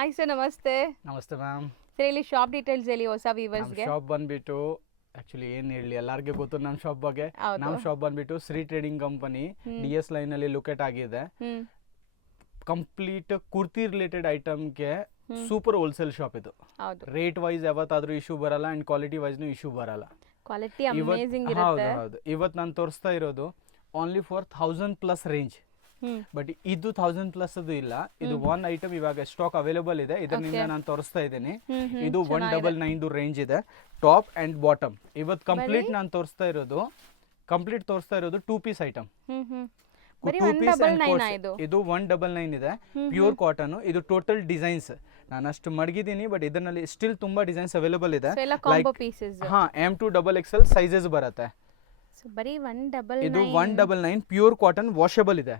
Hi sir, ನಮಸ್ತೆ. ನಮಸ್ತೆ ma'am. Sir, ಇಲ್ಲಿ ಶಾಪ್ ಡೀಟೇಲ್ಸ್ ಹೇಳಿ ಹೊಸ ವ್ಯೂವರ್ಸ್ಗೆ. ಶಾಪ್ ಬಂದ್ಬಿಟ್ಟು ಆಕ್ಚುಲಿ ಏನು ಹೇಳಿ, ಎಲ್ಲರಿಗೂ ಗೊತ್ತು ನಮ್ಮ ಶಾಪ್ ಬಗ್ಗೆ. ನಮ್ಮ ಶಾಪ್ ಬಂದ್ಬಿಟ್ಟು Shri trading company DS line ಅಲ್ಲಿ ಲೊಕೇಟ್ ಆಗಿದೆ. ಕಂಪ್ಲೀಟ್ ಕುರ್ತಿ ರಿಲೇಟೆಡ್ ಐಟಮ್ಗೆ ಸೂಪರ್ ಹೋಲ್ಸೇಲ್ ಶಾಪ್ ಇದು. ರೇಟ್ ವೈಸ್ ಯಾವತ್ತಾದ್ರೂ ಇಶ್ಯೂ ಬರಲ್ಲ ಅಂಡ್ ಕ್ವಾಲಿಟಿ ವೈಸ್ನು ಇಶ್ಯೂ ಬರಲ್ಲ. ಕ್ವಾಲಿಟಿ ಅಮೇಜಿಂಗ್ ಇರುತ್ತೆ. ಹೌದು. ಇವತ್ತು ನಾನು ತೋರಿಸ್ತಾ ಇರೋದು ಓನ್ಲಿ ಫಾರ್ 1000+ ರೇಂಜ್. ಬಟ್ ಇದು 1000+ ಅದು ಇಲ್ಲ. ಇದು ಒನ್ ಐಟಮ್ ಇವಾಗ ಸ್ಟಾಕ್ ಅವೈಲೇಬಲ್ ಇದೆ. ಇದರಿಂದ ನಾನು ತೋರಿಸ್ತಾ ಇದ್ದೀನಿ. ಇದು 199 ರೇಂಜ್ ಇದೆ, ಟಾಪ್ ಅಂಡ್ ಬಾಟಮ್. ಇವತ್ತು ಕಂಪ್ಲೀಟ್ ನಾನು ತೋರಿಸ್ತಾ ಇರೋದು 2 ಪೀಸ್ ಐಟಮ್. 2 ಪೀಸ್ ಇದು 199 ಇದೆ, ಪ್ಯೂರ್ ಕಾಟನ್. ಇದು ಟೋಟಲ್ ಡಿಸೈನ್ಸ್ ನಾನು ಅಷ್ಟು ಮಡಗಿದ್ದೀನಿ, ಬಟ್ ಇದರಲ್ಲಿ ಸ್ಟಿಲ್ ತುಂಬಾ ಡಿಸೈನ್ಸ್ ಅವೈಲೇಬಲ್ ಇದೆ. M2 XXL ಸೈಜಸ್ ಬರುತ್ತೆ. ಇದು 199 ಪ್ಯೂರ್ ಕಾಟನ್, ವಾಷಬಲ್ ಇದೆ.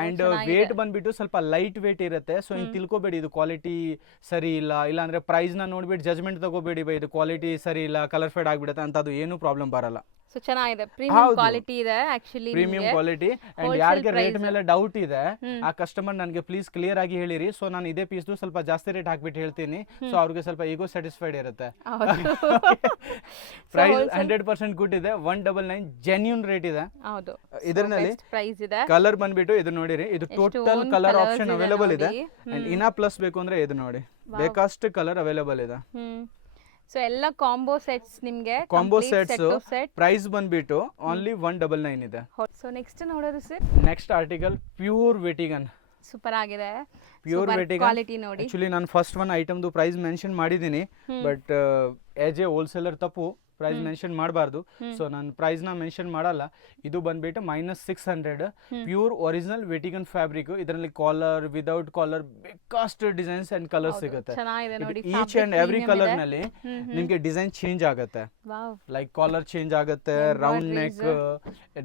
ಅಂಡ್ ವೇಟ್ ಬಂದ್ಬಿಟ್ಟು ಸ್ವಲ್ಪ ಲೈಟ್ ವೇಟ್ ಇರುತ್ತೆ. ಸೊ ಹಿಂಗೆ ತಿಳ್ಕೊಬೇಡಿ ಇದು ಕ್ವಾಲಿಟಿ ಸರಿ ಇಲ್ಲ, ಇಲ್ಲ ಅಂದ್ರೆ ಪ್ರೈಸ್ ನ ನೋಡ್ಬಿಟ್ಟು ಜಜ್ಮೆಂಟ್ ತಗೋಬೇಡಿ, ಇದು ಕ್ವಾಲಿಟಿ ಸರಿ ಇಲ್ಲ, ಕಲರ್ ಫೇಡ್ ಆಗ್ಬಿಡುತ್ತೆ ಅಂತ ಅದು ಏನು ಪ್ರಾಬ್ಲಮ್ ಬರಲ್ಲ. ಸೊ ಚೆನ್ನಾಗಿದೆ, ಪ್ರೀಮಿಯಂ ಕ್ವಾಲಿಟಿ ಇದೆ. Actually premium quality. ಅಂಡ್ ಯಾರಿಗೆ ರೇಟ್ ಮೇಲೆ ಡೌಟ್ ಇದೆ ಆ ಕಸ್ಟಮರ್ ನನಗೆ ಪ್ಲೀಸ್ ಕ್ಲಿಯರ್ ಆಗಿ ಹೇಳಿರಿ. ಸೊ ನಾನು ಇದೇ ಪೀಸ್ ಸ್ವಲ್ಪ ಜಾಸ್ತಿ ರೇಟ್ ಹಾಕ್ಬಿಟ್ಟು ಹೇಳ್ತೀನಿ. ಸೊ ಅವ್ರಿಗೆ ಸ್ವಲ್ಪ ಈಗೋ ಸ್ಯಾಟಿಸ್ಫೈಡ್ ಇರುತ್ತೆ. ಪ್ರೈಸ್ 100% ಗುಡ್ ಇದೆ. 199 ಜೆನ್ಯೂನ್ ರೇಟ್ ಇದೆ. ಇದರಲ್ಲಿ ಕಲರ್ ಬಂದ್ಬಿಟ್ಟು ಇದು ನೋಡಿರಿ, ಇದು ಟೋಟಲ್ ಕಲರ್ ಆಪ್ಷನ್ ಅವೈಲೇಬಲ್ ಇದೆ. ಅಂಡ್ ಇನ್ನ ಪ್ಲಸ್ ಬೇಕು ಅಂದ್ರೆ ಇದು ನೋಡಿ, ಬೇಕಷ್ಟು ಕಲರ್ ಅವೈಲೇಬಲ್ ಇದೆ. ಸೊ ಎಲ್ಲ ಕಾಂಬೋ ಸೆಟ್ಸ್ ನಿಮಗೆ. ಕಾಂಬೋ ಸೆಟ್ಸ್ ಪ್ರೈಸ್ ಬಂದ್ಬಿಟ್ಟು ಓನ್ಲಿ 199 ಇದೆ. ಸೊ ನೆಕ್ಸ್ಟ್ ನೋಡೋದು ಸರ್, ನೆಕ್ಸ್ಟ್ ಆರ್ಟಿಕಲ್ ಪ್ಯೂರ್ ವೆಟಿಗನ್. ಸೂಪರ್ ಆಗಿದೆ, ಪ್ಯೂರ್ ವೆಟಿಗನ್ ಕ್ವಾಲಿಟಿ ನೋಡಿ. ಆಕ್ಚುಲಿ ನಾನು ಫಸ್ಟ್ ಒನ್ ಐಟಮ್ದು ಪ್ರೈಸ್ ಮೆನ್ಷನ್ ಮಾಡಿದ್ದೀನಿ, ಬಟ್ ಆಸ್ ಎ ಹೋಲ್ಸೇಲರ್ ತಪ್ಪು ಪ್ರೈಸ್ ಮೆನ್ಷನ್ ಮಾಡಬಾರ್ದು. ಸೊ ನಾನು ಪ್ರೈಸ್ ನ ಮೆನ್ಷನ್ ಮಾಡಲ್ಲ. ಇದು ಬಂದ್ಬಿಟ್ಟು -600 ಪ್ಯೂರ್ ಒರಿಜಿನಲ್ ವೆಟಿಗನ್ ಫ್ಯಾಬ್ರಿಕ್. ಇದರಲ್ಲಿ ಕಾಲರ್, ವಿದೌಟ್ ಕಾಲರ್, ಬೇಕಷ್ಟು ಡಿಸೈನ್ಸ್ ಅಂಡ್ ಕಲರ್ ಸಿಗುತ್ತೆ. ಈಚ್ ಅಂಡ್ ಎವ್ರಿ ಕಲರ್ ನಲ್ಲಿ ನಿಮ್ಗೆ ಡಿಸೈನ್ ಚೇಂಜ್ ಆಗುತ್ತೆ. ಲೈಕ್ ಕಾಲರ್ ಚೇಂಜ್ ಆಗುತ್ತೆ, ರೌಂಡ್ ನೆಕ್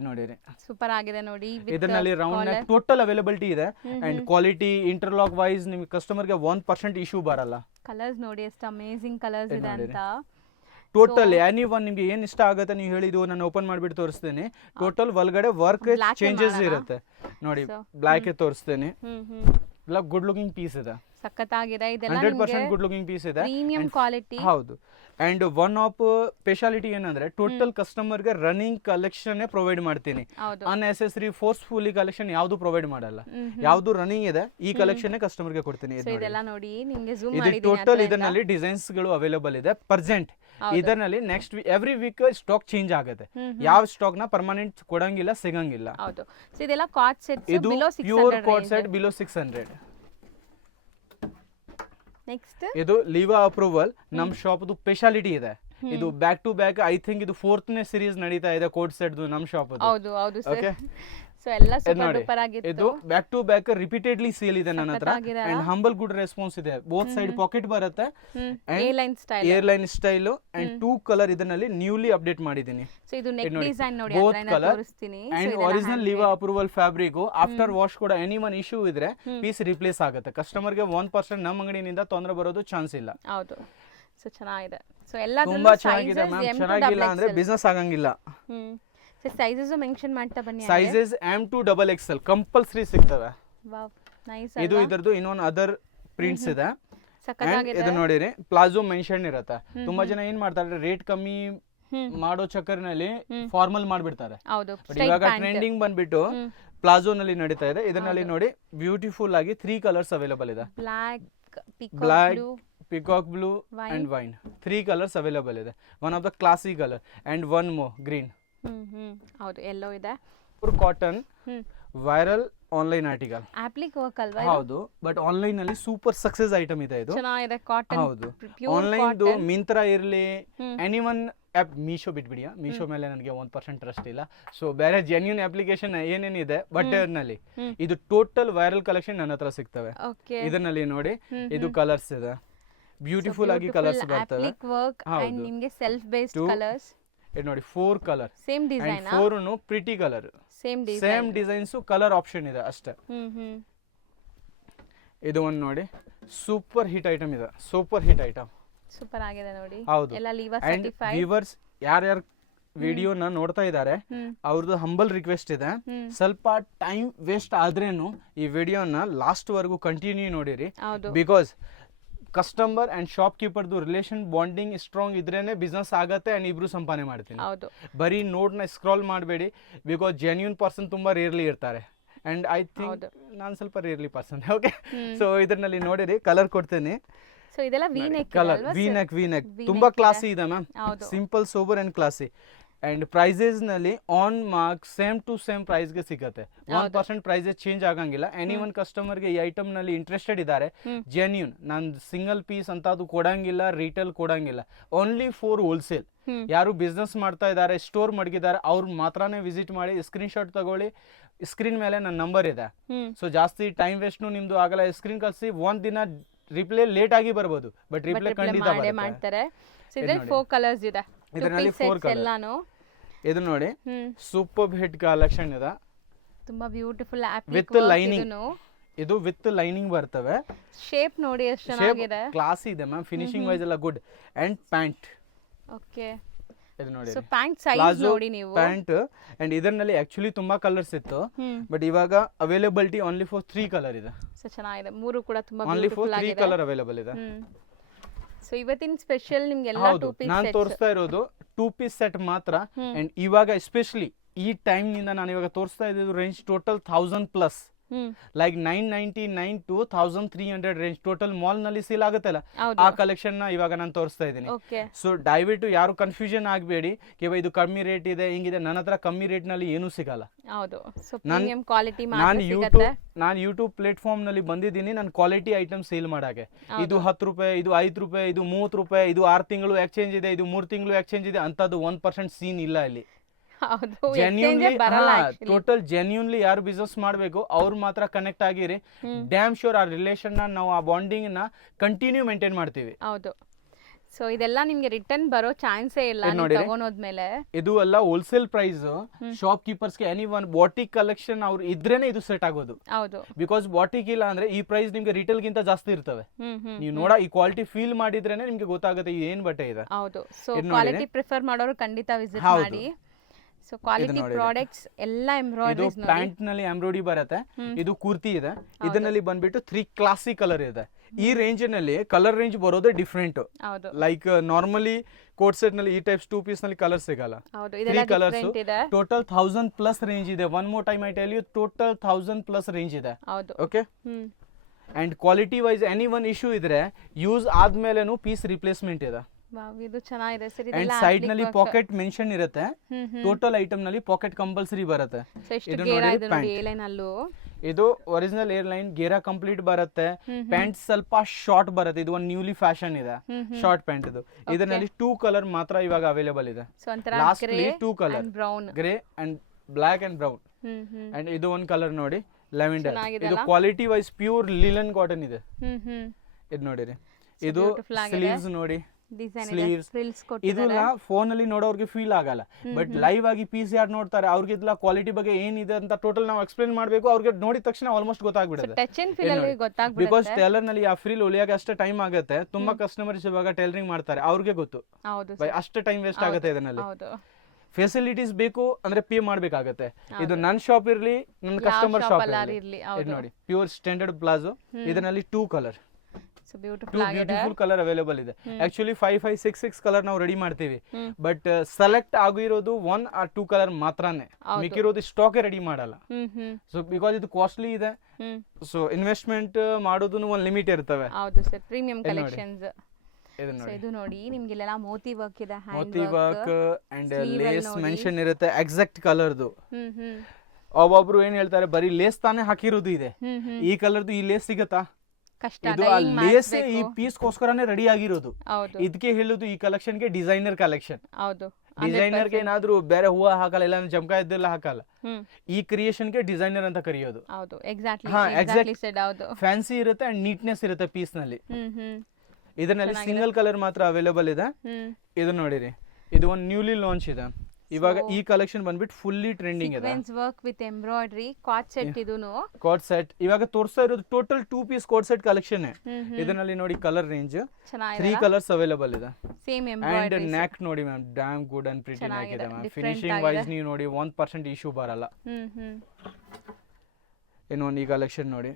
ನೋಡಿರಿ, ಸೂಪರ್ ಆಗಿದೆ ನೋಡಿ. ಇದರಲ್ಲಿ ರೌಂಡ್ ನೆಕ್ ಟೋಟಲ್ ಅವೈಲಬಿಲಿಟಿ ಇದೆ. ಅಂಡ್ ಕ್ವಾಲಿಟಿ ಇಂಟರ್ಲಾಕ್ ವೈಸ್ ನಿಮ್ಗೆ ಕಸ್ಟಮರ್ಗೆ 1% ಇಶ್ಯೂ ಬರಲ್ಲ. ಕಲರ್ಸ್ ನೋಡಿ ಎಷ್ಟು ಅಮೇಜಿಂಗ್ ಕಲರ್ಸ್ ಇದೆ ಅಂತ. ಟೋಟಲ್ ಎನಿ ಒನ್ ನಿಮ್ಗೆ ಏನ್ ಇಷ್ಟ ಆಗುತ್ತೆ ನೀವು ಹೇಳಿದ್ದು, ನಾನು ಓಪನ್ ಮಾಡ್ಬಿಟ್ಟು ತೋರಿಸ್ತೇನೆ. ಟೋಟಲ್ ಒಳಗಡೆ ವರ್ಕ್ ಚೇಂಜಸ್ ಇರುತ್ತೆ ನೋಡಿ. ಬ್ಲಾಕ್ ತೋರಿಸ್ತೇನೆ. ಗುಡ್ ಲುಕಿಂಗ್ ಪೀಸ್ ಇದೆ, ಸಖತ್ತಾಗಿದೆ. ಇದೆಲ್ಲ 100% ಗುಡ್ ಲುಕಿಂಗ್ ಪೀಸ್ ಇದೆ, ಪ್ರೀಮಿಯಂ ಕ್ವಾಲಿಟಿ. ಹೌದು. ಅಂಡ್ ಒನ್ ಆಫ್ ಸ್ಪೆಷಾಲಿಟಿ ಏನಂದ್ರೆ ಟೋಟಲ್ ಕಸ್ಟಮರ್ ಗೆ ರನ್ನಿಂಗ್ ಕಲೆಕ್ಷನ್ ಪ್ರೊವೈಡ್ ಮಾಡ್ತೀನಿ. ಅನ್ನೆಸೆಸರಿ ಫೋರ್ಸ್ಫುಲಿ ಕಲೆಕ್ಷನ್ ಯಾವ್ದು ಪ್ರೊವೈಡ್ ಮಾಡಲ್ಲ. ಯಾವ್ದು ರನ್ನಿಂಗ್ ಇದೆ ಈ ಕಲೆಕ್ಷನ್ ಕಸ್ಟಮರ್ ಗೆ ಕೊಡ್ತೀನಿ. ಇದು ಟೋಟಲ್ ಇದರಲ್ಲಿ ಡಿಸೈನ್ಸ್ ಗಳು ಅವೈಲೇಬಲ್ ಇದೆ ಪ್ರೆಸೆಂಟ್. ಇದರಲ್ಲಿ next every week stock change ಆಗುತ್ತೆ. ಯಾವ ಸ್ಟಾಕ್ ನ ಪರ್ಮನೆಂಟ್ ಕೊಡಂಗಿಲ್ಲ, ಸಿಗಂಗಿಲ್ಲ. ಇದು ಪ್ಯೂರ್ ಕಾಟ್ ಸೆಟ್ ಬಿಲೋ 600. ನೆಕ್ಸ್ಟ್ ಇದು ಲಿವಾ ಅಪ್ರೂವಲ್ ನಮ್ ಶಾಪ್ ಸ್ಪೆಷಾಲಿಟಿ ಇದೆ. ಇದು back to back I think ಇದು 4ನೇ ಸೀರೀಸ್ ನಡೀತಾ ಇದೆ ಕೋಟ್ ಸೆಟ್ ನಮ್ ಶಾಪ್. ಓಕೆ, ಸೊ ಎಲ್ಲ ಸೂಪರ್ ಡೂಪರ್ ಆಗಿತ್ತು. ಇದು back to back repeatedly sale ಇದೆ ನನ್ನ ಹತ್ರ. ಅಂಡ್ ಹಂಬಲ್ ಗುಡ್ ರೆಸ್ಪಾನ್ಸ್ ಇದೆ. ಬೋತ್ ಸೈಡ್ ಪಾಕೆಟ್ ಬರುತ್ತೆ, ಏರ್ಲೈನ್ ಸ್ಟೈಲ್ ಅಂಡ್ 2 ಕಲರ್ ಇದರಲ್ಲಿ ನ್ಯೂಲಿ ಅಪ್ಡೇಟ್ ಮಾಡಿದ್ದೀನಿ. ಸೊ ಇದು ನೆಕ್ ಡಿಸೈನ್ ನೋಡಿ, both colour and original ಲಿವಾ approval fabric. After wash ಕೂಡ ಎನಿ ಒನ್ ಇಶ್ಯೂ ಇದ್ರೆ ಪೀಸ್ ರಿಪ್ಲೇಸ್ ಆಗುತ್ತೆ. ಕಸ್ಟಮರ್ ಗೆ 1% ನಮ್ಮ ಅಂಗಡಿಯಿಂದ ತೊಂದರೆ ಬರೋದು ಚಾನ್ಸ್ ಇಲ್ಲ. ಹೌದು, ಸೊ ಚೆನ್ನಾಗಿದೆ. ಸೊ ಎಲ್ಲ ತುಂಬಾ ಚೆನ್ನಾಗಿದೆ ಮ್ಯಾಮ್. ಚೆನ್ನಾಗಿಲ್ಲ ಅಂದ್ರೆ ಬಿಸ್ನೆಸ್ ಆಗಂಗಿಲ್ಲ. ಸೈಜಸ್ ಮೆನ್ಷನ್ ಮಾಡ್ತಾ ಬನ್ನಿ. ಸೈಜಸ್ M2 XXL ಕಂಪಲ್ಸರಿ ಸಿಗ್ತವೆ. Wow, nice. ಇದು ಇದರದು ಇನ್ನೊಂದು ಅದರ್ ಪ್ರಿಂಟ್ಸ್ ಇದೆ. ಇದು ನೋಡಿರಿ, ಪ್ಲಾಜೋ ಮೆನ್ಷನ್ ಇರುತ್ತೆ. ತುಂಬಾ ಜನ ಏನ್ ಮಾಡ್ತಾರೆ, ರೇಟ್ ಕಮ್ಮಿ ಮಾಡೋ ಚಕ್ಕರ್ನಲ್ಲಿ ಫಾರ್ಮಲ್ ಮಾಡ್ಬಿಡ್ತಾರೆ. ಬಟ್ ಇವಾಗ ಟ್ರೆಂಡಿಂಗ್ ಬಂದ್ಬಿಟ್ಟು ಪ್ಲಾಜೋ ನಲ್ಲಿ ನಡೀತಾ ಇದೆ. ಇದರಲ್ಲಿ ನೋಡಿ ಬ್ಯೂಟಿಫುಲ್ ಆಗಿ 3 ಕಲರ್ಸ್ ಅವೈಲೇಬಲ್ ಇದೆ. Black, peacock blue and wine. 3 colours available ಇದೆ. One of the classic colour and one more green. ಹೌದು, ಎಲ್ಲೋ ಇದೆ. Cotton viral online article. Applique work ಅಲ್ವಾ? ಹೌದು, ಬಟ್ ಆನ್ಲೈನ್ ಅಲ್ಲಿ ಸೂಪರ್ ಸಕ್ಸಸ್ ಐಟಮ್ ಇದೆ ಇದು. ಚೆನ್ನಾಗಿದೆ ಕಾಟನ್. ಹೌದು, ಆನ್ಲೈನ್ ಮಿಂತ್ರಾ ಇರ್ಲಿ, any one app. Meesho ಬಿಟ್ಬಿಡಿಯಾ, Meesho ಮೇಲೆ ನನಗೆ 1% ಟ್ರಸ್ಟ್ ಇಲ್ಲ. ಸೊ ಬೇರೆ ಜೆನ್ಯೂನ್ ಅಪ್ಲಿಕೇಶನ್ ಏನೇನಿದೆ ಬಟ್ಟೆನಲ್ಲಿ, ಇದು ಟೋಟಲ್ ವೈರಲ್ ಕಲೆಕ್ಷನ್ ನನ್ನ ಹತ್ರ ಸಿಗ್ತವೆ. ಇದರಲ್ಲಿ ನೋಡಿ, ಇದು ಕಲರ್ಸ್ ಇದೆ, ಬ್ಯೂಟಿಫುಲ್ ಆಗಿ ಕಲರ್ಸ್ ಬರ್ತವೆ. ನಿಮಗೆ ಸೆಲ್ಫ್ ಬೇಸ್ಡ್ ಕಲರ್ಸ್ ಇದು ನೋಡಿ, 4 colour, same design, 4 pretty colour, same designs, colour option ಇದೆ ಅಷ್ಟೇ. ಇದು ಒಂದು ನೋಡಿ, ಸೂಪರ್ ಹಿಟ್ ಐಟಮ್ ಇದೆ. ಸೂಪರ್ ಹಿಟ್ ಐಟಮ್, ಸೂಪರ್ ಆಗಿದೆ ನೋಡಿ. ಹೌದು, ಅಂಡ್ ವ್ಯೂವರ್ಸ್ ಯಾರ್ಯಾರು ವಿಡಿಯೋನ ನೋಡ್ತಾ ಇದ್ದಾರೆ ಅವ್ರದ್ದು ಹಂಬಲ್ ರಿಕ್ವೆಸ್ಟ್ ಇದೆ, ಸ್ವಲ್ಪ ಟೈಮ್ ವೇಸ್ಟ್ ಆದ್ರೇನು ಈ ವಿಡಿಯೋನ ಲಾಸ್ಟ್ ವರೆಗೂ ಕಂಟಿನ್ಯೂ ನೋಡಿರಿ. ಬಿಕಾಸ್ ಕಸ್ಟಮರ್ ಅಂಡ್ ಶಾಪ್ ಕೀಪರ್ದು ರಿಲೇಷನ್ ಬಾಂಡಿಂಗ್ ಸ್ಟ್ರಾಂಗ್ ಇದ್ರೇನೆ ಬಿಸ್ನೆಸ್ ಆಗತ್ತೆ ಅಂಡ್ ಇಬ್ರು ಸಂಪಾದನೆ ಮಾಡ್ತೀನಿ. ಹೌದು. ಬರೀ ನೋಡ್ನ ಸ್ಕ್ರಾಲ್ ಮಾಡಬೇಡಿ, ಬಿಕಾಸ್ ಜೆನ್ಯೂನ್ ಪರ್ಸನ್ ತುಂಬಾ ರೇರ್ಲಿ ಇರ್ತಾರೆ ಅಂಡ್ ಐ ಥಿಂಕ್ ನಾನು ಸ್ವಲ್ಪ ರೇರ್ಲಿ ಪರ್ಸನ್. ಓಕೆ, ಸೊ ಇದರಲ್ಲಿ ನೋಡಿರಿ ಕಲರ್ ಕೊಡ್ತೇನೆ. ಸೊ ಇದೆಲ್ಲ V neck colour V neck ತುಂಬಾ ಕ್ಲಾಸಿ ಇದೆ ma'am, simple sober and classy. And prices ನಲ್ಲಿ on mark same to same price ಗೆ ಸಿಗುತ್ತೆ. 1% ಪ್ರೈಸಸ್ ಚೇಂಜ್ ಆಗಂಗಿಲ್ಲ. ಎನಿ ಒನ್ ಕಸ್ಟಮರ್ ಗೆ ಈ ಐಟಮ್ ನಲ್ಲಿ ಇಂಟ್ರೆಸ್ಟೆಡ್ ಇದ್ದಾರೆ, ಜೆನ್ಯೂನ್, ನಾನು ಸಿಂಗಲ್ ಪೀಸ್ ಅಂತ ಅದು ಕೊಡಂಗಿಲ್ಲ, ರಿಟೇಲ್ ಕೊಡಂಗಿಲ್ಲ, ಓನ್ಲಿ ಫಾರ್ ಹೋಲ್ಸೇಲ್. ಯಾರು ಬಿಸ್ನೆಸ್ ಮಾಡ್ತಾ ಇದ್ದಾರೆ, ಸ್ಟೋರ್ ಮಡಗಿದ್ದಾರೆ, ಅವ್ರು ಮಾತ್ರನೇ ವಿಸಿಟ್ ಮಾಡಿ, ಸ್ಕ್ರೀನ್ ಶಾಟ್ ತಗೊಳ್ಳಿ. ಸ್ಕ್ರೀನ್ ಮೇಲೆ ನನ್ನ ನಂಬರ್ ಇದೆ, ಸೊ ಜಾಸ್ತಿ ಟೈಮ್ ವೇಸ್ಟ್ ನಿಮ್ದು ಆಗಲ್ಲ. ಸ್ಕ್ರೀನ್ ಕಳಿಸಿ, ಒಂದ್ ದಿನ ರಿಪ್ಲೈ ಲೇಟ್ ಆಗಿ ಬರ್ಬೋದು, ಬಟ್ ರಿಪ್ಲೈ ಖಂಡಿತ ಮಾಡ್ತಾರೆ. ಸೊ ಇದರಲ್ಲಿ 4 ಕಲರ್ಸ್ ಇದೆ, ಇದರಲ್ಲಿ 4 ಕಲರ್. ಇದು ನೋಡಿ ಸೂಪರ್ ಹಿಟ್ ಕಲೆಕ್ಷನ್ ಇದೆ, ತುಂಬಾ ಬ್ಯೂಟಿಫುಲ್ ವಿತ್ ಲೈನಿಂಗ್. ಇದು ವಿತ್ ಲೈನಿಂಗ್ ಬರ್ತವೆ. ಶೇಪ್ ನೋಡಿ ಎಷ್ಟು ಚೆನ್ನಾಗಿದೆ, ಕ್ಲಾಸ್ ಇದೆ ಮ್ಯಾಮ್, ಫಿನಿಶಿಂಗ್ ವೈಸ್ ಎಲ್ಲ ಗುಡ್. ಅಂಡ್ ಪ್ಯಾಂಟ್, ಓಕೆ, ಇದು ನೋಡಿ ಸೊ ಪ್ಯಾಂಟ್ ಸೈಜ್ ನೋಡಿ ನೀವು. ಪ್ಯಾಂಟ್ ಅಂಡ್ ಇದರಲ್ಲಿ ಆಕ್ಚುಲಿ ತುಂಬಾ ಕಲರ್ಸ್ ಇತ್ತು, ಬಟ್ ಇವಾಗ ಅವೈಲೇಬಿಲಿಟಿ ಓನ್ಲಿ ಫಾರ್ 3 ಕಲರ್ ಇದೆ. ಸೊ ಚೆನ್ನಾಗಿದೆ, 3 ಕೂಡ ತುಂಬಾ ಓನ್ಲಿ ಫಾರ್ ಬ್ಯೂಟಿಫುಲ್ 3 ಆಗಿದೆ. ಕಲರ್ ಅವೈಲೇಬಲ್ ಇದೆ. ಸೊ ಇವತ್ತಿನ ಸ್ಪೆಷಲ್ ನಿಮ್ಗೆ ಎಲ್ಲ 2 ಪೀಸ್ ನಾನು ತೋರಿಸ್ತಾ ಇರೋದು 2 ಪೀಸ್ ಸೆಟ್ ಮಾತ್ರ. ಅಂಡ್ ಇವಾಗ ಎಸ್ಪೆಷಲಿ ಈ ಟೈಮ್ ನಿಂದ ನಾನು ಇವಾಗ ತೋರಿಸ್ತಾ ಇದ್ದು range total 1000 plus, like 999 to 1300 range total mall ನಲ್ಲಿ ಸೇಲ್ ಆಗುತ್ತಲ್ಲ, ಆ ಕಲೆಕ್ಷನ್ ನ ಇವಾಗ ನಾನು ತೋರಿಸ್ತಾ ಇದ್ದೀನಿ. ಸೊ ದಯವಿಟ್ಟು ಯಾರು ಕನ್ಫ್ಯೂಷನ್ ಆಗಬೇಡಿ, ಇದು ಕಮ್ಮಿ ರೇಟ್ ಇದೆ ಹಿಂಗಿದೆ. ನನ್ನ ಹತ್ರ ಕಮ್ಮಿ ರೇಟ್ ನಲ್ಲಿ ಏನೂ ಸಿಗಲ್ಲ. ನಾನು ಯೂಟ್ಯೂಬ್ ಪ್ಲೇಟ್ಫಾರ್ಮ್ ನಲ್ಲಿ ಬಂದಿದ್ದೀನಿ, ನಾನು ಕ್ವಾಲಿಟಿ ಐಟಮ್ ಸೇಲ್ ಮಾಡಾಕೆ. ಇದು 10 ರೂಪಾಯಿ, ಇದು 5 ರೂಪಾಯಿ, ಇದು 30 ರೂಪಾಯಿ, ಇದು 6 ತಿಂಗಳು ಎಕ್ಸ್ಚೇಂಜ್ ಇದೆ, ಇದು 3 ತಿಂಗಳು ಎಕ್ಸ್ಚೇಂಜ್ ಇದೆ ಅಂತದ್ದು 1% ಸೀನ್ ಇಲ್ಲ ಇಲ್ಲಿ. ಟೋಟಲ್ ಜೆನ್ಯೂನ್ಲಿ ಯಾರು ಬಿಸ್ನೆಸ್ ಮಾಡಬೇಕು ಅವ್ರು ಮಾತ್ರ ಕನೆಕ್ಟ್ ಆಗಿರಿ. ಡ್ಯಾಮ್ ಶೋರ್ ಆ ರಿಲೇಷನ್ ನಾವು ಆ ಬಾಂಡಿಂಗ್ ನ ಕಂಟಿನ್ಯೂ ಮೇಂಟೈನ್ ಮಾಡ್ತೀವಿ. ಹೌದು. ಸೊ ಇದೆಲ್ಲ ನಿಮ್ಗೆ ರಿಟರ್ನ್ ಬರೋ ಚಾನ್ಸೇ ಇಲ್ಲ ತಗೊಂಡೋದ್ಮೇಲೆ. ಇದು ಎಲ್ಲ ಹೋಲ್ಸೇಲ್ ಪ್ರೈಸ್. ಶಾಪ್ ಕೀಪರ್ಸ್ ಗೆ ಎನಿ ಒನ್ ಬಾಟಿಕ್ ಕಲೆಕ್ಷನ್ ಅವ್ರು ಇದ್ರೇನೆ ಇದು ಸೆಟ್ ಆಗೋದು. ಹೌದು, ಬಿಕಾಸ್ ಬಾಟಿಕ್ ಇಲ್ಲ ಅಂದ್ರೆ ಈ ಪ್ರೈಸ್ ನಿಮ್ಗೆ ರಿಟೇಲ್ ಗಿಂತ ಜಾಸ್ತಿ ಇರ್ತವೆ. ನೀವು ನೋಡ ಈ ಕ್ವಾಲಿಟಿ ಫೀಲ್ ಮಾಡಿದ್ರೇನೆ ನಿಮ್ಗೆ ಗೊತ್ತಾಗುತ್ತೆ ಏನ್ ಬಟ್ಟೆ ಇದೆ. ಹೌದು, ಸೊ ಕ್ವಾಲಿಟಿ ಪ್ರಿಫರ್ ಮಾಡೋರು ಖಂಡಿತ ವಿಸಿಟ್ ಮಾಡಿ. ಸೊ ಕ್ವಾಲಿಟಿ ಪ್ರಾಡಕ್ಟ್ಸ್ ಎಲ್ಲ ಎಂಬ್ರಾಯ್ಡರೀಸ್ ನೋಡಿ. ಪ್ಯಾಂಟ್ ನಲ್ಲಿ ಎಂಬ್ರಾಯ್ಡರಿ ಬರುತ್ತೆ, ಇದು ಕುರ್ತಿ ಇದೆ, ಇದರಲ್ಲಿ ಬಂದ್ಬಿಟ್ಟು 3 ಕ್ಲಾಸಿ ಕಲರ್ ಇದೆ. ಈ ರೇಂಜ್ ನಲ್ಲಿ ಕಲರ್ ರೇಂಜ್ ಬರೋದೇ different. Like normally coat set ನಲ್ಲಿ ಈ ಟೈಪ್ಸ್ 2 ಪೀಸ್ ನಲ್ಲಿ ಕಲರ್ ಸಿಗಲ್ಲ. 3 ಕಲರ್ಸ್, ಟೋಟಲ್ 1000 ಪ್ಲಸ್ ರೇಂಜ್ ಇದೆ. One more time I tell you, total 1000 plus range ಇದೆ. Okay, and quality wise any one issue ಇದ್ರೆ use ಆದ್ಮೇಲೆನೂ piece replacement ಇದೆ. ಇದು ಚೆನ್ನಾಗಿದೆ ಸರ್. ಅಂಡ್ ಸೈಡ್ ನಲ್ಲಿ ಪಾಕೆಟ್ ಮೆನ್ಷನ್ ಇರುತ್ತೆ. ಟೋಟಲ್ ಐಟಮ್ ನಲ್ಲಿ ಪಾಕೆಟ್ ಕಂಪಲ್ಸರಿ ಬರುತ್ತೆ. ಇದು ನೋಡಿ ಏರ್ಲೈನ್ ಅಲ್ಲೂ ಇದು ಒರಿಜಿನಲ್ ಏರ್ಲೈನ್ ಗೇರಾ ಕಂಪ್ಲೀಟ್ ಬರುತ್ತೆ. ಪ್ಯಾಂಟ್ ಸ್ವಲ್ಪ ಶಾರ್ಟ್ ಬರುತ್ತೆ. ಇದು ಒಂದು ನ್ಯೂಲಿ ಫ್ಯಾಷನ್ ಇದೆ, ಶಾರ್ಟ್ ಪ್ಯಾಂಟ್. ಇದು ಇದರಲ್ಲಿ 2 ಕಲರ್ ಮಾತ್ರ ಇವಾಗ ಅವೈಲೇಬಲ್ ಇದೆ. Lastly 2 colour, grey and black and brown. And ಇದು ಒಂದು ಕಲರ್ ನೋಡಿ, ಲ್ಯಾವೆಂಡರ್. ಇದು quality wise pure linen cotton ಇದೆ. ಇದು ನೋಡಿರಿ, ಇದು ಸ್ಲೀವ್ಸ್ ನೋಡಿ, ಇದೆಲ್ಲ ಫೋನ್ ಅಲ್ಲಿ ನೋಡೋರ್ಗೆ ಫೀಲ್ ಆಗಲ್ಲ, ಬಟ್ ಲೈವ್ ಆಗಿ ಪೀಸ್ ಯಾರು ನೋಡ್ತಾರೆ ಅವ್ರಿಗೆ ಇದೆಲ್ಲ ಕ್ವಾಲಿಟಿ ಬಗ್ಗೆ ಏನಿದೆ ಅಂತ ಟೋಟಲ್ ನಾವು ಎಕ್ಸ್ಪ್ಲೇನ್ ಮಾಡಬೇಕು. ಅವ್ರಿಗೆ ನೋಡಿದ ತಕ್ಷಣ ಆಲ್ಮೋಸ್ಟ್ ಗೊತ್ತಾಗ್ಬಿಡುತ್ತೆ. ಬಿಕಾಸ್ ಟೈಲರ್ ನಲ್ಲಿ ಆ ಫ್ರೀಲ್ ಹೊಲಿಯಾಗ ಅಷ್ಟೇ ಟೈಮ್ ಆಗುತ್ತೆ. ತುಂಬಾ ಕಸ್ಟಮರ್ಸ್ ಇವಾಗ ಟೈಲರಿಂಗ್ ಮಾಡ್ತಾರೆ, ಅವ್ರಿಗೆ ಗೊತ್ತು ಅಷ್ಟೇ ಟೈಮ್ ವೇಸ್ಟ್ ಆಗುತ್ತೆ. ಇದರಲ್ಲಿ ಫೆಸಿಲಿಟೀಸ್ ಬೇಕು ಅಂದ್ರೆ ಪೇ ಮಾಡ್ಬೇಕಾಗತ್ತೆ. ಇದು ನನ್ನ ಶಾಪ್ ಇರ್ಲಿ, ನನ್ನ ಕಸ್ಟಮರ್ ಶಾಪ್ ಇರ್ಲಿ. ನೋಡಿ ಪ್ಯೂರ್ ಸ್ಟ್ಯಾಂಡರ್ಡ್ ಪ್ಲಾಜೋ, ಇದರಲ್ಲಿ 2 ಕಲರ್, ಬ್ಯೂಟಿಫುಲ್ ಕಲರ್ ಅವೈಲೇಬಲ್ ಇದೆ. ಆಕ್ಚುಲಿ 5, 5, 6, 6 ಕಲರ್ ನಾವು ರೆಡಿ ಮಾಡ್ತೀವಿ, ಬಟ್ ಸೆಲೆಕ್ಟ್ ಆಗಿರೋದು 1 or 2 ಕಲರ್ ಮಾತ್ರನೇ. ಮಿಕ್ಕಿರೋದು ಸ್ಟಾಕ್ ರೆಡಿ ಮಾಡಲ್ಲ. ಸೊ ಬಿಕಾಸ್ ಇದು ಕಾಸ್ಟ್ಲಿ ಇದೆ, ಸೊ ಇನ್ವೆಸ್ಟ್ಮೆಂಟ್ ಮಾಡೋದು ಒಂದು ಲಿಮಿಟ್ ಇರ್ತವೆ. ಹೌದು ಸರ್, ಪ್ರೀಮಿಯಂ ಕಲೆಕ್ಷನ್ಸ್. ಇದು ನೋಡಿ ನಿಮ್ಗೆ ಇಲ್ಲೆಲ್ಲ ಮೋತಿ ವರ್ಕ್ ಇದೆ, ಮೋತಿ ವರ್ಕ್ ಅಂಡ್ ಲೇಸ್ ಮೆನ್ಷನ್ ಇರುತ್ತೆ ಎಕ್ಸಾಕ್ಟ್ ಕಲರ್ದು. ಒಬ್ಬೊಬ್ರು ಏನ್ ಹೇಳ್ತಾರೆ, ಬರೀ ಲೇಸ್ ತಾನೇ ಹಾಕಿರೋದು ಇದೆ, ಈ ಕಲರ್ದು ಈ ಲೇಸ್ ಸಿಗತ್ತಾ? ಇದು ಆ ಲೇಸ್ ಈ ಪೀಸ್ ಗೋಸ್ಕರನೇ ರೆಡಿ ಆಗಿರೋದು. ಇದಕ್ಕೆ ಹೇಳುದು ಈ ಕಲೆಕ್ಷನ್ ಗೆ ಡಿಸೈನರ್ ಕಲೆಕ್ಷನ್. ಡಿಸೈನರ್ ಗೆ ಏನಾದ್ರೂ ಬೇರೆ ಹೂವ ಹಾಕಲ್ಲ, ಇಲ್ಲ ಜಮಕ ಇದ್ದೆಲ್ಲ ಹಾಕಲ್ಲ. ಈ ಕ್ರಿಯೇಷನ್ ಗೆ ಡಿಸೈನರ್ ಅಂತ ಕರೆಯೋದು. ಫ್ಯಾನ್ಸಿ ಇರುತ್ತೆ ಅಂಡ್ ನೀಟ್ನೆಸ್ ಇರುತ್ತೆ ಪೀಸ್ ನಲ್ಲಿ. ಇದರಲ್ಲಿ ಸಿಂಗಲ್ ಕಲರ್ ಮಾತ್ರ ಅವೈಲೇಬಲ್ ಇದೆ. ಇದು ನೋಡಿರಿ, ಇದು ಒಂದು ನ್ಯೂಲಿ ಲಾಂಚ್ ಇದೆ ಇವಾಗ. ಈ ಕಲೆಕ್ಷನ್ ಬಂದ್ಬಿಟ್ಟು ಫುಲ್ಲಿ ಟ್ರೆಂಡಿಂಗ್ ಇದೆ. Sequence work with embroidery card set. ಇದೂನು ಕಾರ್ಡ್ ಸೆಟ್ ಇವಾಗ ತೋರಿಸ್ತಾ ಇರೋದು total 2 piece card set collection. ಇದರಲ್ಲಿ ನೋಡಿ ಕಲರ್ ರೇಂಜ್ 3 ಕಲರ್ಸ್ ಅವೈಲೇಬಲ್ ಇದೆ. ಸೇಮ್ ಎಂಬ್ರಾಯ್ಡರಿ ಅಂಡ್ ನೆಕ್ ನೋಡಿ ma'am, damn good and pretty neck ಇದೆ ಮ್ಯಾಮ್. ಫಿನಿಶಿಂಗ್ ವೈಸ್ ನೀವು ನೋಡಿ 1% ಇಶ್ಯೂ ಬರಲ್ಲ. ಇನ್ನೊಂದು ಈ ಕಲೆಕ್ಷನ್ ನೋಡಿ,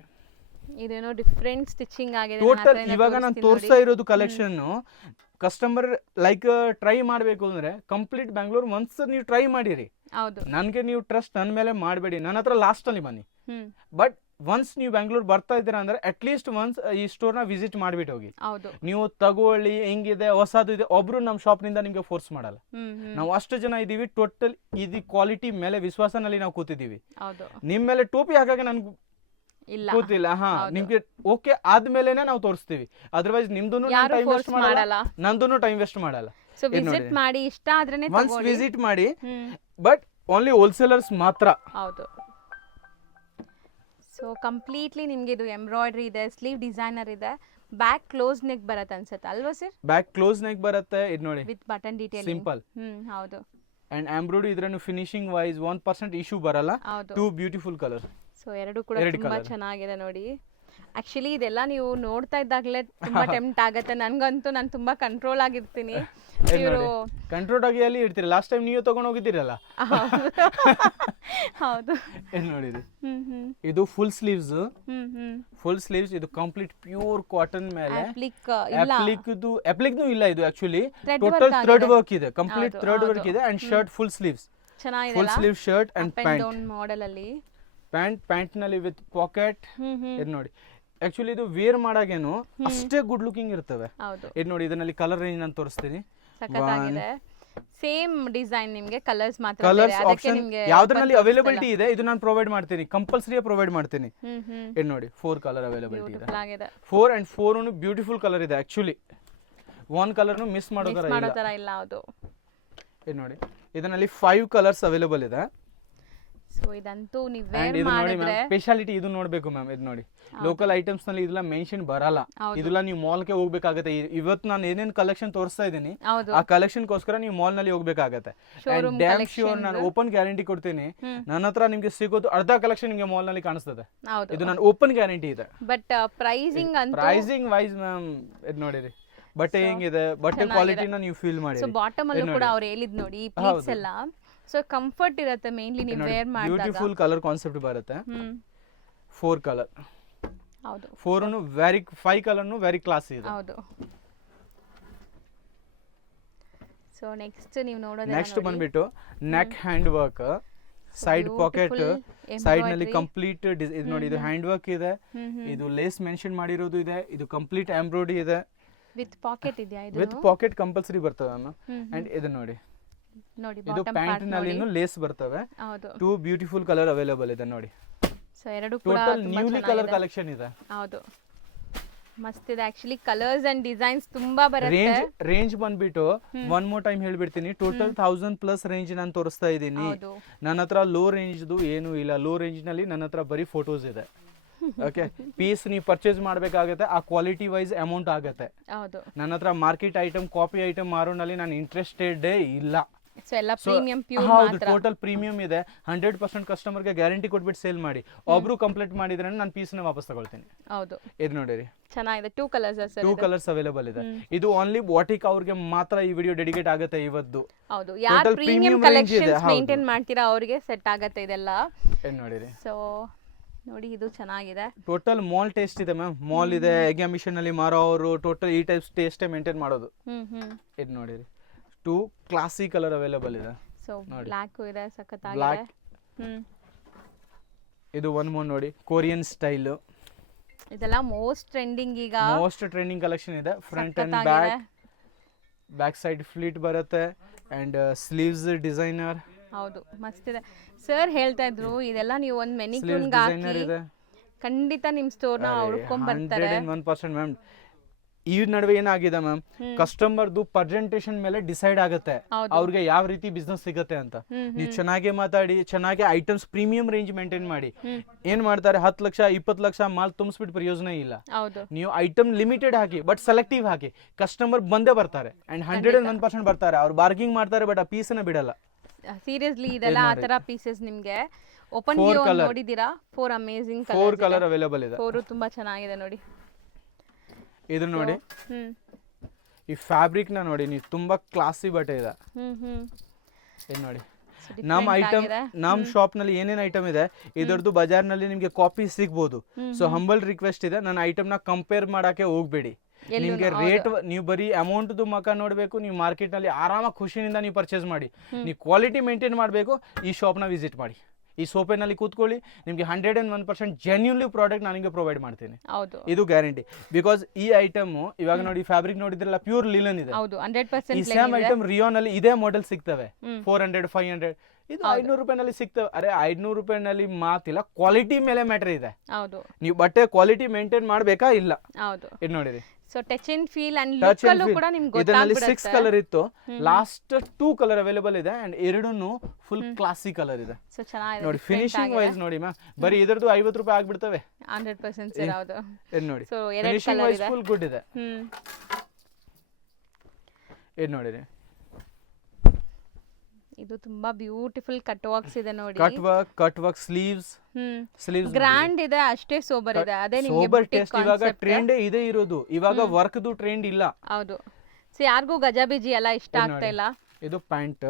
ಇದೇನೋ ಡಿಫ್ರೆಂಟ್ ಸ್ಟಿಚಿಂಗ್ ಆಗಿದೆ ಟೋಟಲ್ ಇವಾಗ ನಾನು ತೋರಿಸ್ತಾ ಇರೋದು ಕಲೆಕ್ಷನ್ ಕಸ್ಟಮರ್ ಲೈಕ್ ಟ್ರೈ ಮಾಡಬೇಕು ಅಂದ್ರೆ ಕಂಪ್ಲೀಟ್ ಬ್ಯಾಂಗ್ಳೂರ್ ಒನ್ಸ್ ನೀವು ಟ್ರೈ ಮಾಡಿರಿ. ಹೌದು, ನನಗೆ ನೀವು ಟ್ರಸ್ಟ್ ನನ್ನ ಮೇಲೆ ಮಾಡಬೇಡಿ, ನನ್ನ ಹತ್ರ ಲಾಸ್ಟ್ ಅಲ್ಲಿ ಬನ್ನಿ. ಬಟ್ ಒನ್ಸ್ ನೀವು ಬ್ಯಾಂಗ್ಳೂರ್ ಬರ್ತಾ ಇದ್ದೀರಾ ಅಂದ್ರೆ ಅಟ್ಲೀಸ್ಟ್ ಒನ್ಸ್ ಈ ಸ್ಟೋರ್ನ ವಿಸಿಟ್ ಮಾಡ್ಬಿಟ್ಟು ಹೋಗಿ. ಹೌದು, ನೀವು ತಗೊಳ್ಳಿ, ಹೆಂಗಿದೆ ಹೊಸದು ಇದೆ, ಒಬ್ರು ನಮ್ಮ ಶಾಪ್ನಿಂದ ನಿಮಗೆ ಫೋರ್ಸ್ ಮಾಡಲ್ಲ. ನಾವು ಅಷ್ಟು ಜನ ಇದೀವಿ, ಟೋಟಲ್ ಇದು ಕ್ವಾಲಿಟಿ ಮೇಲೆ ವಿಶ್ವಾಸನಲ್ಲಿ ನಾವು ಕೂತಿದ್ದೀವಿ. ಹೌದು, ನಿಮ್ಮ ಮೇಲೆ ಟೋಪಿ ಹಾಕಾಗ ನನ್ಗೆ ಇಲ್ಲ ಗೊತ್ತಿಲ್ಲ. ನಿಮ್ಗೆ ಓಕೆ ಆದ್ಮೇಲೆನೆ ನಾವು ತೋರಿಸ್ತೀವಿ. ಅದರ್ವೈಸ್ ನಿಮ್ದು ಟೈಮ್ ವೇಸ್ಟ್ ಮಾಡಲ್ಲ, ನಂದು ಟೈಮ್ ವೇಸ್ಟ್ ಮಾಡಲ್ಲ. ಸೊ ವಿಸಿಟ್ ಮಾಡಿ, ಇಷ್ಟ ಆದ್ರೇನೆ ಒನ್ಸ್ ವಿಸಿಟ್ ಮಾಡಿ, ಬಟ್ ಓನ್ಲಿ ಹೋಲ್ಸೇಲರ್ಸ್ ಮಾತ್ರ. ಹೌದು. ಸೊ ಕಂಪ್ಲೀಟ್ಲಿ ನಿಮ್ಗೆ ಇದು ಎಂಬ್ರಾಯ್ಡ್ರಿ ಇದೆ, ಸ್ಲೀವ್ ಡಿಸೈನರ್ ಇದೆ, ಬ್ಯಾಕ್ ಕ್ಲೋಸ್ ನೆಕ್ ಬರುತ್ತೆ ಅನ್ಸುತ್ತೆ ಅಲ್ವಾ ಸರ್? ಬ್ಯಾಕ್ ಕ್ಲೋಸ್ ನೆಕ್ ಬರುತ್ತೆ, ಇದು ನೋಡಿ ವಿತ್ ಬಟನ್ ಡೀಟೇಲ್, ಸಿಂಪಲ್. ಹೌದು. ಅಂಡ್ ಎಂಬ್ರಾಯ್ಡ್ರಿ ಇದ್ರನ್ನು ಫಿನಿಶಿಂಗ್ ವೈಸ್ 1% ಇಶ್ಯೂ ಬರಲ್ಲ. Too beautiful colour. ಸೊ ಎರಡು ಕೂಡ ತುಂಬಾ ಚೆನ್ನಾಗಿದೆ ನೋಡಿ. ಆಕ್ಚುಲಿ ಇದೆಲ್ಲ ನೀವು ನೋಡ್ತಾ ಇದ್ದಾಗಲೇ ತುಂಬಾ ಟೆಂಪ್ಟ್ ಆಗುತ್ತೆ. ನನ್ಗಂತೂ ನಾನು ತುಂಬಾ ಕಂಟ್ರೋಲ್ ಆಗಿರ್ತೀನಿ. ಕಂಟ್ರೋಲ್ ಆಗಿ ಅಲ್ಲಿ ಇರ್ತೀರಿ. ಲಾಸ್ಟ್ ಟೈಮ್ ನೀವು ತಗೊಂಡು ಹೋಗಿದ್ದೀರಲ್ಲ. ಹೌದು, ನೋಡಿರಿ, ಇದು ಫುಲ್ ಸ್ಲೀವ್ಸ್. ಫುಲ್ ಸ್ಲೀವ್ಸ್ ಇದು ಕಂಪ್ಲೀಟ್ ಪ್ಯೂರ್ ಕಾಟನ್ ಮೇಲೆ. ಅಪ್ಲಿಕ್ದು ಇಲ್ಲ, ಇದು ಆಕ್ಚುಲಿ ಟೋಟಲ್ ಥ್ರೆಡ್ ವರ್ಕ್ ಇದೆ, ಕಂಪ್ಲೀಟ್ ಥ್ರೆಡ್ ವರ್ಕ್ ಇದೆ. And shirt full sleeves, full sleeve shirt and pant model ಅಲ್ಲಿ. ಪ್ಯಾಂಟ್ ನಲ್ಲಿ ವಿತ್ ಪಾಕೆಟ್. ಇದು ನೋಡಿ, ಆಕ್ಚುಲಿ ಇದು ವೇರ್ ಮಾಡಾಗೇನು ಅಷ್ಟೇ ಗುಡ್ ಲುಕಿಂಗ್ ಇರ್ತವೆ. ಇದು ನೋಡಿ, ಇದರಲ್ಲಿ ಕಲರ್ ರೇಂಜ್ ನಾನು ತೋರಿಸ್ತೀನಿ. ಸಖತ್ತಾಗಿದೆ. ಸೇಮ್ ಡಿಸೈನ್, ನಿಮಗೆ ಕಲರ್ಸ್ ಮಾತ್ರ ಕಲರ್ಸ್ ಆಪ್ಷನ್ ಯಾವ್ದ್ರಲ್ಲಿ ಅವೈಲಬಿಲಿಟಿ ಇದೆ ಇದು ನಾನು ಪ್ರೊವೈಡ್ ಮಾಡ್ತೀನಿ, ಕಂಪಲ್ಸರಿ ಪ್ರೊವೈಡ್ ಮಾಡ್ತೀನಿ. ಇದು ನೋಡಿ, 4 ಕಲರ್ ಅವೈಲಬಿಲಿಟಿ ಇದೆ. 4 and 4 ಬ್ಯೂಟಿಫುಲ್ ಕಲರ್ ಇದೆ. ಆಕ್ಚುಲಿ ಒನ್ ಕಲರ್ನು ಮಿಸ್ ಮಾಡೋ ತರ ಇಲ್ಲ. ಹೌದು, ಇದು ನೋಡಿ, ಇದರಲ್ಲಿ 5 ಕಲರ್ಸ್ ಅವೈಲಬಲ್ ಇದೆ. ಸೊ ಇದಂತೂ ನೀವು ವೇರ್ ಮಾಡಿದ್ರೆ ಸ್ಪೆಷಾಲಿಟಿ ಇದು ನೋಡಬೇಕು ಮ್ಯಾಮ್. ಇದು ನೋಡಿ, ಲೋಕಲ್ ಐಟಮ್ಸ್ ನಲ್ಲಿ ಇದೆಲ್ಲ ಮೆನ್ಷನ್ ಬರಲ್ಲ. ಇದೆಲ್ಲ ನೀವು ಮಾಲ್ ಗೆ ಹೋಗ್ಬೇಕಾಗತ್ತೆ. ಇವತ್ತು ನಾನು ಏನೇನ್ ಕಲೆಕ್ಷನ್ ತೋರಿಸ್ತಾ ಇದ್ದೀನಿ ಆ ಕಲೆಕ್ಷನ್ ಗೋಸ್ಕರ ನೀವು ಮಾಲ್ ನಲ್ಲಿ ಹೋಗ್ಬೇಕಾಗತ್ತೆ. ಡ್ಯಾಮ್ ಶ್ಯೂರ್ ನಾನು ಓಪನ್ ಗ್ಯಾರಂಟಿ ಕೊಡ್ತೀನಿ, ನನ್ನ ಹತ್ರ ನಿಮ್ಗೆ ಸಿಗೋದು ಅರ್ಧ ಕಲೆಕ್ಷನ್ ನಿಮ್ಗೆ ಮಾಲ್ ನಲ್ಲಿ ಕಾಣಿಸ್ತದೆ. ಇದು ನಾನು ಓಪನ್ ಗ್ಯಾರಂಟಿ ಇದೆ. ಬಟ್ ಪ್ರೈಸಿಂಗ್ ವೈಸ್ ಮ್ಯಾಮ್ ಇದು ನೋಡಿರಿ, ಬಟ್ಟೆ ಹೆಂಗಿದೆ, ಬಟ್ಟೆ ಕ್ವಾಲಿಟಿನ ನೀವು ಫೀಲ್ ಮಾಡಿ. ಸೊ ಬಾಟಮ್ ಅಲ್ಲೂ ಕೂಡ ಅವ್ರು ಹೇಳಿದ್ ನೋಡಿ, ಈ ಪ್ಲೀಟ್ಸ್ ಎಲ್ಲ ಸೊ ಕಂಫರ್ಟ್ ಇರುತ್ತೆ. ಮೇನ್ಲಿ ನೀವು ವೇರ್ ಮಾಡಿದಾಗ ಬ್ಯೂಟಿಫುಲ್ ಕಲರ್ ಕಾನ್ಸೆಪ್ಟ್ ಬರುತ್ತೆ. 4 ಕಲರ್. ಹೌದು, 4 ವೆರಿ 5 ಕಲರ್ನು ವೆರಿ ಕ್ಲಾಸಿ ಇದೆ. ಹೌದು. ಸೊ ನೆಕ್ಸ್ಟ್ ನೀವು ನೋಡೋದು, ನೆಕ್ಸ್ಟ್ ಬಂದ್ಬಿಟ್ಟು neck hand work, side packet, side ನಲ್ಲಿ ಕಂಪ್ಲೀಟ್ ಇದು ನೋಡಿ, ಇದು ಹ್ಯಾಂಡ್ ವರ್ಕ್ ಇದೆ, ಇದು ಲೇಸ್ ಮೆನ್ಷನ್ ಮಾಡಿರೋದು ಇದೆ, ಇದು ಕಂಪ್ಲೀಟ್ ಎಂಬ್ರಾಯ್ಡ್ರಿ ಇದೆ. ವಿತ್ ಪಾಕೆಟ್ ಇದೆಯಾ? ಇದು ವಿತ್ ಪಾಕೆಟ್ ಕಂಪಲ್ಸರಿ ಬರ್ತದೆ ಅಮ್ಮ. ಅಂಡ್ ಇದು ನೋಡಿ, ಇದು ಪ್ಯಾಂಟ್ ನಲ್ಲಿ ಲೇಸ್ ಬರ್ತವೆ. 2 ಬ್ಯೂಟಿಫುಲ್ ಕಲರ್ ಅವೈಲೇಬಲ್ ಇದೆ ನೋಡಿ. ಸೊ ಎರಡು ಕೂಡ ಟೋಟಲ್ ನ್ಯೂಲಿ ಕಲರ್ ಕಲೆಕ್ಷನ್ ಇದೆ. ಹೌದು, ಮಸ್ತ್ ಇದೆ. ಆಕ್ಚುಲಿ ಕಲರ್ಸ್ ಅಂಡ್ ಡಿಸೈನ್ಸ್ ತುಂಬಾ ಬರುತ್ತೆ. ರೇಂಜ್ ಬಂದ್ಬಿಟ್ಟು ಒನ್ ಮೋರ್ ಟೈಮ್ ಹೇಳ್ಬಿಡ್ತೀನಿ, ಟೋಟಲ್ 1000+ ರೇಂಜ್ ನಾನು ತೋರಿಸ್ತಾ ಇದ್ದೀನಿ. ನನ್ನ ಹತ್ರ ಲೋ ರೇಂಜ್ದು ಏನು ಇಲ್ಲ. ಲೋ ರೇಂಜ್ ನಲ್ಲಿ ನನ್ನ ಹತ್ರ ಬರೀ ಫೋಟೋಸ್ ಇದೆ. ಓಕೆ, ಪೀಸ್ ನೀವು ಪರ್ಚೇಸ್ ಮಾಡಬೇಕಾಗುತ್ತೆ, ಆ ಕ್ವಾಲಿಟಿ ವೈಸ್ ಅಮೌಂಟ್ ಆಗುತ್ತೆ. ನನ್ನ ಹತ್ರ ಮಾರ್ಕೆಟ್ ಐಟಮ್, ಕಾಪಿ ಐಟಮ್ ಮಾರೋನಲ್ಲಿ ನಾನು ಇಂಟ್ರೆಸ್ಟೆಡ್ ಇಲ್ಲ. ಹೌದು, ಟೋಟಲ್ ಪ್ರೀಮಿಯಂ ಇದೆ. 100% ಕಸ್ಟಮರ್ ಗೆ ಗ್ಯಾರಂಟಿ ಕೊಟ್ಬಿಟ್ಟು ಸೇಲ್ ಮಾಡಿ. ಒಬ್ರು ಕಂಪ್ಲೇಂಟ್ ಮಾಡಿದ್ರೆ ನಾನು ಪೀಸ್ ನ ವಾಪಸ್ ತಗೊಳ್ತೀನಿ. ಹೌದು, ಇದು ನೋಡಿರಿ, ಚೆನ್ನಾಗಿದೆ. 2 ಕಲರ್ಸ್ ಅವೈಲೇಬಲ್ ಇದೆ. ಇದು ಓನ್ಲಿ ಬಾಟಿಕ್ ಅವ್ರಿಗೆ ಮಾತ್ರ ಈ ವಿಡಿಯೋ ಡೆಡಿಕೇಟ್ ಆಗುತ್ತೆ ಇವತ್ತು. ಹೌದು, ಯಾರು ಪ್ರೀಮಿಯಂ ಕಲೆಕ್ಷನ್ಸ್ ಮೇಂಟೈನ್ ಮಾಡ್ತೀರಾ ಅವರಿಗೆ ಸೆಟ್ ಆಗುತ್ತೆ ಇದೆಲ್ಲ. ಇದು ನೋಡಿರಿ. ಸೊ ನೋಡಿ, ಇದು ಚೆನ್ನಾಗಿದೆ. ಟೋಟಲ್ ಮಾಲ್ ಟೇಸ್ಟ್ ಇದೆ ಮ್ಯಾಮ್. ಮಾಲ್ ಇದೆ, ಎಕ್ಸಿಬಿಷನ್ ಅಲ್ಲಿ ಮಾರೋರು ಟೋಟಲ್ ಈ ಟೈಪ್ ಟೇಸ್ಟ್ ಮೇಂಟೈನ್ ಮಾಡೋದು. ಇದು ನೋಡಿರಿ, 2 ಕ್ಲಾಸಿ ಕಲರ್ ಅವೈಲೇಬಲ್ ಇದೆ. ಸೊ ಬ್ಲಾಕ್ ಇದೆ, ಸಖತ್ತಾಗಿದೆ. ಇದು ಒನ್ ಮೋರ್ ನೋಡಿ, ಕೊರಿಯನ್ ಸ್ಟೈಲ್. ಇದೆಲ್ಲ ಮೋಸ್ಟ್ ಟ್ರೆಂಡಿಂಗ್, ಈಗ ಮೋಸ್ಟ್ ಟ್ರೆಂಡಿಂಗ್ ಕಲೆಕ್ಷನ್ ಇದೆ. Front and back side fleet ಬರುತ್ತೆ ಅಂಡ್ ಸ್ಲೀವ್ಸ್ ಡಿಸೈನರ್. ಹೌದು, ಮಸ್ತ್ ಇದೆ. ಸರ್ ಹೇಳ್ತಾ ಇದ್ರು ಇದೆಲ್ಲ ನೀವು ಒಂದು ಮೆನಿಕ್ಯೂನ್ಗೆ ಹಾಕಿ ಖಂಡಿತ ನಿಮ್ಮ ಸ್ಟೋರ್ನ ಹುಡ್ಕೊಂಡ್ ಬರ್ತಾರೆ. 100% ಮ್ಯಾಮ್. ಈ ನಡುವೆ ಏನಾಗಿದೆ ಮ್ಯಾಮ್, ಕಸ್ಟಮರ್ದು ಪ್ರೆಸೆಂಟೇಷನ್ ಮೇಲೆ ಡಿಸೈಡ್ ಆಗುತ್ತೆ ಅವ್ರಿಗೆ ಯಾವ ರೀತಿ ಬಿಸ್ನೆಸ್ ಸಿಗುತ್ತೆ ಅಂತ. ನೀವು ಚೆನ್ನಾಗಿ ಮಾತಾಡಿ, ಚೆನ್ನಾಗಿ ಐಟಮ್ಸ್ ಪ್ರೀಮಿಯಂ ರೇಂಜ್ ಮೇಂಟೈನ್ ಮಾಡಿ. ಏನ್ ಮಾಡ್ತಾರೆ, 10 ಲಕ್ಷ 20 ಲಕ್ಷ ಮಾಲ್ ತುಂಬಿಸ್ಬಿಟ್ಟು ಪ್ರಯೋಜನ ಇಲ್ಲ. ನೀವು item limited hockey, but selective hockey, customer ಬಂದೇ ಬರ್ತಾರೆ. ಅಂಡ್ 101% ಬರ್ತಾರೆ. ಅವ್ರು ಬಾರ್ಗಿಂಗ್ ಮಾಡ್ತಾರೆ, ಬಟ್ ಆ ಪೀಸ್ನ ಬಿಡಲ್ಲ. ಸೀರಿಯಸ್ಲಿ ಇದೆಲ್ಲ ಆ ತರ ಪೀಸಸ್ ನಿಮ್ಗೆ ಓಪನ್ ವ್ಯೂ ನೋಡಿದೀರಾ? 4 ಅಮೇಜಿಂಗ್ ಕಲರ್ಸ್, 4 ಕಲರ್ ಅವೈಲೇಬಲ್ ಇದೆ. 4 ತುಂಬಾ ಚೆನ್ನಾಗಿದೆ ನೋಡಿ. ಇದು ನೋಡಿ, ಈ ಫ್ಯಾಬ್ರಿಕ್ ನ ನೋಡಿ ನೀವು, ತುಂಬಾ ಕ್ಲಾಸಿ ಬಟ್ಟೆ ಇದೆ. ಇದು ನೋಡಿ, ನಮ್ಮ different ಐಟಮ್ ಆಗಿದೆ. ನಮ್ಮ ಶಾಪ್ ನಲ್ಲಿ ಏನೇನ್ ಐಟಮ್ ಇದೆ ಇದರದ್ದು ಬಜಾರ್ನಲ್ಲಿ ನಿಮ್ಗೆ ಕಾಪಿ ಸಿಗ್ಬೋದು. ಸೊ ಹಂಬಲ್ ರಿಕ್ವೆಸ್ಟ್ ಇದೆ, ನನ್ನ ಐಟಮ್ ನ ಕಂಪೇರ್ ಮಾಡಕ್ಕೆ ಹೋಗ್ಬೇಡಿ. ನಿಮ್ಗೆ ರೇಟ್ ನೀವು ಬರೀ ಅಮೌಂಟ್ ಮಕ ನೋಡ್ಬೇಕು, ನೀವು ಮಾರ್ಕೆಟ್ ನಲ್ಲಿ ಆರಾಮಾಗಿ ಖುಷಿನಿಂದ ನೀವು ಪರ್ಚೇಸ್ ಮಾಡಿ. ನೀವು ಕ್ವಾಲಿಟಿ ಮೇಂಟೈನ್ ಮಾಡಬೇಕು, ಈ ಶಾಪ್ ನ ವಿಸಿಟ್ ಮಾಡಿ. ಈ ಸೋಪೆನಲ್ಲಿ ಕೂತ್ಕೊಳ್ಳಿ, ನಿಮಗೆ 101% ಜೆನ್ಯೂನ್ಲಿ ಪ್ರಾಡಕ್ಟ್ ನಾನು ನಿಮಗೆ ಪ್ರೊವೈಡ್ ಮಾಡ್ತೀನಿ. ಇದು ಗ್ಯಾರಂಟಿ. ಬಿಕಾಸ್ ಈ ಐಟಮ್ ಇವಾಗ ನೋಡಿ ಫ್ಯಾಬ್ರಿಕ್ ನೋಡಿದ್ರಲ್ಲ, ಪ್ಯೂರ್ ಲಿಲನ್ ಇದೆ. ಈ ಸೇಮ್ ಐಟಮ್ ರಿಯೋನ್ ಅಲ್ಲಿ ಇದೇ ಮಾಡೆಲ್ ಸಿಗ್ತವೆ 400 500. ಇದು 500 ರೂಪಾಯಿನಲ್ಲಿ ಸಿಗ್ತವೆ. ಅರೆ 500 ರೂಪಾಯಿನಲ್ಲಿ ಮಾತಿಲ್ಲ, ಕ್ವಾಲಿಟಿ ಮೇಲೆ ಮ್ಯಾಟರ್ ಇದೆ. ನೀವು ಬಟ್ಟೆ ಕ್ವಾಲಿಟಿ ಮೇಂಟೈನ್ ಮಾಡ್ಬೇಕಾ ಇಲ್ಲ. ಇದು ನೋಡಿರಿ, so touch and feel and look ಅಲ್ಲೂ ಕೂಡ ನಿಮಗೆ ಇದರಲ್ಲಿ ಗೊತ್ತಾಗ್ಬಿಡುತ್ತೆ. 6 ಕಲರ್ ಇತ್ತು, ಲಾಸ್ಟ್ 2 ಕಲರ್ ಅವೈಲೇಬಲ್ ಇದೆ ಅಂಡ್ ಎರಡೂನು ಫುಲ್ ಕ್ಲಾಸಿ ಕಲರ್ ಇದೆ. ಸೊ ಚೆನ್ನಾಗಿದೆ ನೋಡಿ ಫಿನಿಶಿಂಗ್ ವೈಸ್ ನೋಡಿ ಮ್ಯಾಮ್, ಬರೀ ಇದರದ್ದು 50 ರೂಪಾಯಿ ಆಗ್ಬಿಡ್ತವೆ 100% ಸರ್. ಹೌದು, ಇದು ನೋಡಿ ಸೊ ಎರಡು ಫಿನಿಶಿಂಗ್ ಕಲರ್ ವೈಸ್ ಇದೆ. ಫುಲ್ ಗುಡ್ ಇದೆ. ಇದು ನೋಡಿರಿ, ಇದು ತುಂಬಾ ಬ್ಯೂಟಿಫುಲ್ ಕಟ್ ವರ್ಕ್ಸ್ ಇದೆ ನೋಡಿ. ಕಟ್ ವರ್ಕ್ ಸ್ಲೀವ್ಸ್ ಗ್ರ್ಯಾಂಡ್ ಇದೆ, ಅಷ್ಟೇ ಸೋಬರ್ ಇದೆ. ಅದೇ ನಿಮಗೆ ಸೋಬರ್ ಟೇಸ್ಟ್ ಇವಾಗ ಟ್ರೆಂಡ್ ಇದೆ ಇರೋದು. ಇವಾಗ ವರ್ಕ್ ದು ಟ್ರೆಂಡ್ ಇಲ್ಲ. ಹೌದು, ಸೊ ಯಾರಿಗೂ ಗಜಾಬಿಜಿ ಎಲ್ಲ ಇಷ್ಟ ಆಗ್ತಾ ಇಲ್ಲ. ಇದು ಪ್ಯಾಂಟ್,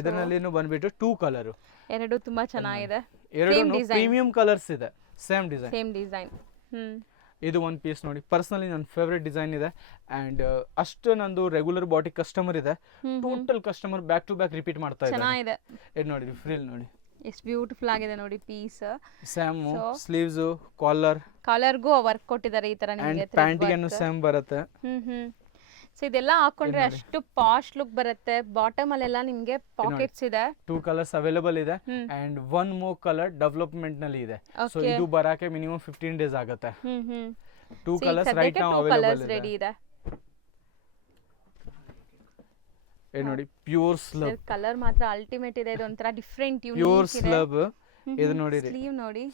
ಇದರಲ್ಲಿನೂ ಬಂದ್ಬಿಟ್ಟು 2 ಕಲರ್, ಎರಡು ತುಂಬಾ ಚೆನ್ನಾಗಿದೆ. ಎರಡು ಪ್ರೀಮಿಯಂ ಕಲರ್ಸ್ ಇದೆ, ಸೇಮ್ ಡಿಸೈನ್. ಇದು ಒಂದು ಪೀಸ್ ನೋಡಿ, ಪರ್ಸನಲಿ ನನ್ನ ಫೇವ್ರೆಟ್ ಡಿಸೈನ್ ಇದೆ ಅಂಡ್ ಅಷ್ಟು ನಂದು ರೆಗ್ಯುಲರ್ ಬಾಟಿ ಕಸ್ಟಮರ್ ಇದೆ. Total customer back to back repeat ಮಾಡ್ತಾ ಇದ್ದಾರೆ. ಚೆನ್ನಾಗಿದೆ. ಇದು ನೋಡಿ ಫ್ರಿಲ್ ನೋಡಿ ಎಷ್ಟು ಬ್ಯೂಟಿಫುಲ್ ಆಗಿದೆ ನೋಡಿ ಪೀಸ್. ಸೇಮ್ ಸ್ಲೀವ್ಸ್, ಕಾಲರ್ಗೂ ವರ್ಕ್ ಕೊಟ್ಟಿದ್ದಾರೆ ಈ ತರ ನಿಮಗೆ. ಪ್ಯಾಂಟಿಗೆ ಸೇಮ್ ಬರುತ್ತೆ. ಸೊ ಇದೆಲ್ಲ ಹಾಕೊಂಡ್ರೆ ಅಷ್ಟು ಪಾಶ್ ಲುಕ್ ಬರುತ್ತೆ. ಬಾಟಮ್ ಅಲ್ಲೆಲ್ಲ ನಿಮ್ಗೆ ಪಾಕೆಟ್ಸ್ ಇದೆ. 2 ಕಲರ್ಸ್ ಅವೈಲೇಬಲ್ ಇದೆ ಅಂಡ್ 1 ಮೋರ್ ಕಲರ್ ಡೆವಲಪ್ಮೆಂಟ್ ನಲ್ಲಿ ಇದೆ. ಸೊ ಇದು ಬರಕ್ಕೆ ಮಿನಿಮಮ್ 15 ಡೇಸ್ ಆಗುತ್ತೆ. 2 ಕಲರ್ಸ್ ರೈಟ್ ನೌ ಅವೈಲೇಬಲ್ ಇದೆ. ಇದು ನೋಡಿ ಪ್ಯೂರ್ ಸ್ಲಬ್ ಕಲರ್ ಮಾತ್ರ ಅಲ್ಟಿಮೇಟ್ ಇದೆ. ಇದು ಒಂತರ ಡಿಫರೆಂಟ್ ಪ್ಯೂರ್ ಸ್ಲಬ್. ಇದು ನೋಡಿ ಸ್ಲೀವ್ ನೋಡಿ,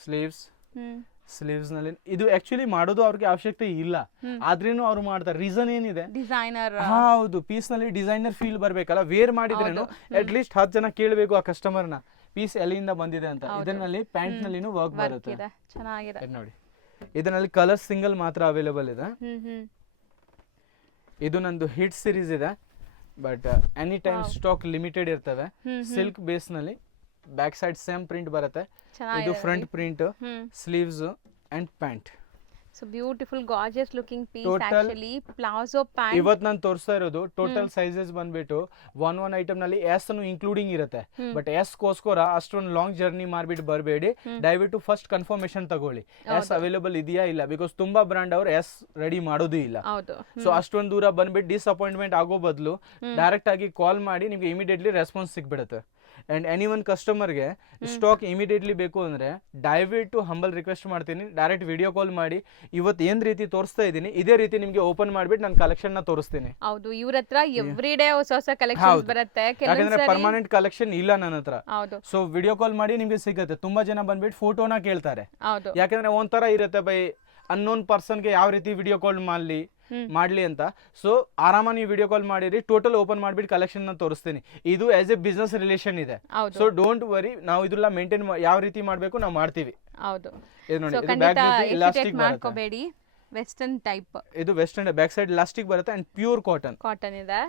ಸ್ಲೀವ್ಸ್ ನಲ್ಲಿ ಇದು ಆಕ್ಚುಲಿ ಮಾಡೋದು ಅವ್ರಿಗೆ ಅವಶ್ಯಕತೆ ಇಲ್ಲ, ಆದ್ರೇನು ಅವ್ರು ಮಾಡ್ತಾರೆ. ರೀಸನ್ ಏನಿದೆ, ಡಿಸೈನರ್. ಹೌದು, ಪೀಸ್ ನಲ್ಲಿ ಡಿಸೈನರ್ ಫೀಲ್ ಬರ್ಬೇಕಲ್ಲ. ವೇರ್ ಮಾಡಿದ್ರೇನು ಅಟ್ ಲೀಸ್ಟ್ 10 ಜನ ಕೇಳಬೇಕು ಆ ಕಸ್ಟಮರ್ ನ ಪೀಸ್ ಎಲ್ಲಿಂದ ಬಂದಿದೆ ಅಂತ. ಇದರಲ್ಲಿ ಪ್ಯಾಂಟ್ ನಲ್ಲಿನೂ ವರ್ಕ್ ಬರುತ್ತೆ. ಚೆನ್ನಾಗಿದೆ ನೋಡಿ, ಇದರಲ್ಲಿ ಕಲರ್ ಸಿಂಗಲ್ ಮಾತ್ರ ಅವೈಲೇಬಲ್ ಇದೆ. ಇದು ನಂದು ಹಿಟ್ ಸೀರೀಸ್ ಇದೆ, but any time stock limited ಇರ್ತವೆ. ಸಿಲ್ಕ್ ಬೇಸ್ ನಲ್ಲಿ ಬ್ಯಾಕ್ ಸೈಡ್ ಸೇಮ್ ಪ್ರಿಂಟ್ ಬರುತ್ತೆ. ಇದು front print, sleeves and pant. So beautiful gorgeous looking piece. Actually palazzo pant ಇವತ್ತು ನಾನು ತೋರಿಸ್ತಾ ಇರೋದು ಟೋಟಲ್ ಸೈಜಸ್ ಬಂದ್ಬಿಟ್ಟು ಒನ್ ಐಟಮ್ ನಲ್ಲಿ ಎಸ್ ಅನ್ನು ಇನ್ಕ್ಲೂಡಿಂಗ್ ಇರುತ್ತೆ. ಬಟ್ ಎಸ್ ಗೋಸ್ಕರ ಅಷ್ಟೊಂದು ಲಾಂಗ್ ಜರ್ನಿ ಮಾಡ್ಬಿಟ್ಟು ಬರಬೇಡಿ. ದಯವಿಟ್ಟು ಫಸ್ಟ್ ಕನ್ಫರ್ಮೇಶನ್ ತಗೊಳ್ಳಿ ಎಸ್ ಅವೈಲೇಬಲ್ ಇದೆಯಾ ಇಲ್ಲ. ಬಿಕಾಸ್ ತುಂಬಾ ಬ್ರಾಂಡ್ ಅವ್ರು ಎಸ್ ರೆಡಿ ಮಾಡೋದು ಇಲ್ಲ. ಸೊ ಅಷ್ಟೊಂದು ದೂರ ಬಂದ್ಬಿಟ್ಟು ಡಿಸಪಾಯಿಂಟ್ಮೆಂಟ್ ಆಗೋ ಬದಲು ಡೈರೆಕ್ಟ್ ಆಗಿ ಕಾಲ್ ಮಾಡಿ ನಿಮ್ಗೆ ಇಮಿಡಿಯೇಟ್ಲಿ ರೆಸ್ಪಾನ್ಸ್ ಸಿಗ್ಬಿಡುತ್ತೆ. ಅಂಡ್ ಎನಿ ಒನ್ ಕಸ್ಟಮರ್ಗೆ ಸ್ಟಾಕ್ ಇಮಿಡಿಯೇಟ್ಲಿ ಬೇಕು ಅಂದ್ರೆ ದಯವಿಟ್ಟು ಹಂಬಲ್ ರಿಕ್ವೆಸ್ಟ್ ಮಾಡ್ತೀನಿ, ಡೈರೆಕ್ಟ್ ವಿಡಿಯೋ ಕಾಲ್ ಮಾಡಿ. ಇವತ್ತು ಏನ್ ರೀತಿ ತೋರಿಸ್ತಾ ಇದ್ದೀನಿ ಇದೇ ರೀತಿ ನಿಮ್ಗೆ ಓಪನ್ ಮಾಡ್ಬಿಟ್ಟು ನನ್ನ ಕಲೆಕ್ಷನ್ ನ ತೋರಿಸ್ತೀನಿ. ಹೌದು, ಇವ್ರ ಹತ್ರ ಎವ್ರಿ ಡೇ ಹೊಸ ಕಲೆಕ್ಷನ್ ಬರುತ್ತೆ. ಯಾಕಂದ್ರೆ ಪರ್ಮನೆಂಟ್ ಕಲೆಕ್ಷನ್ ಇಲ್ಲ ನನ್ನ ಹತ್ರ. ಸೊ ವಿಡಿಯೋ ಕಾಲ್ ಮಾಡಿ ನಿಮ್ಗೆ ಸಿಗುತ್ತೆ. ತುಂಬಾ ಜನ ಬಂದ್ಬಿಟ್ಟು ಫೋಟೋನ ಕೇಳ್ತಾರೆ. ಯಾಕಂದ್ರೆ ಒಂಥರ ಇರುತ್ತೆ ಬೈ ಅನ್ನೋನ್ ಪರ್ಸನ್ಗೆ ಯಾವ ರೀತಿ ವಿಡಿಯೋ ಕಾಲ್ ಮಾಡ್ಲಿ ಅಂತ. ಸೊ ಆರಾಮ ನೀವು ವಿಡಿಯೋ ಕಾಲ್ ಮಾಡಿರಿ, ಟೋಟಲ್ ಓಪನ್ ಮಾಡ್ಬಿಟ್ಟು ಕಲೆಕ್ಷನ್ ನ ತೋರಿಸ್ತೀನಿ. ಇದು ಆಸ್ ಎ ಬಿಸ್ನೆಸ್ ರಿಲೇಷನ್ ಇದೆ. ಸೊ ಡೋಂಟ್ ವರಿ, ನಾವು ಇದೆಲ್ಲ ಮೇಂಟೈನ್ ಯಾವ ರೀತಿ ಮಾಡ್ಬೇಕು ನಾವು ಮಾಡ್ತೀವಿ. ಇದು ನೋಡಿ, ಇದು ಬ್ಯಾಕ್ ಜೊತೆ ಇಲಾಸ್ಟಿಕ್ ಮಾಡ್ಕೋಬೇಡಿ. ವೆಸ್ಟರ್ನ್ ಟೈಪ್, ಇದು ವೆಸ್ಟರ್ನ್ ಬ್ಯಾಕ್ ಸೈಡ್ ಇಲಾಸ್ಟಿಕ್ ಬರುತ್ತೆ ಅಂಡ್ ಪ್ಯೂರ್ ಕಾಟನ್ ಇದೆ.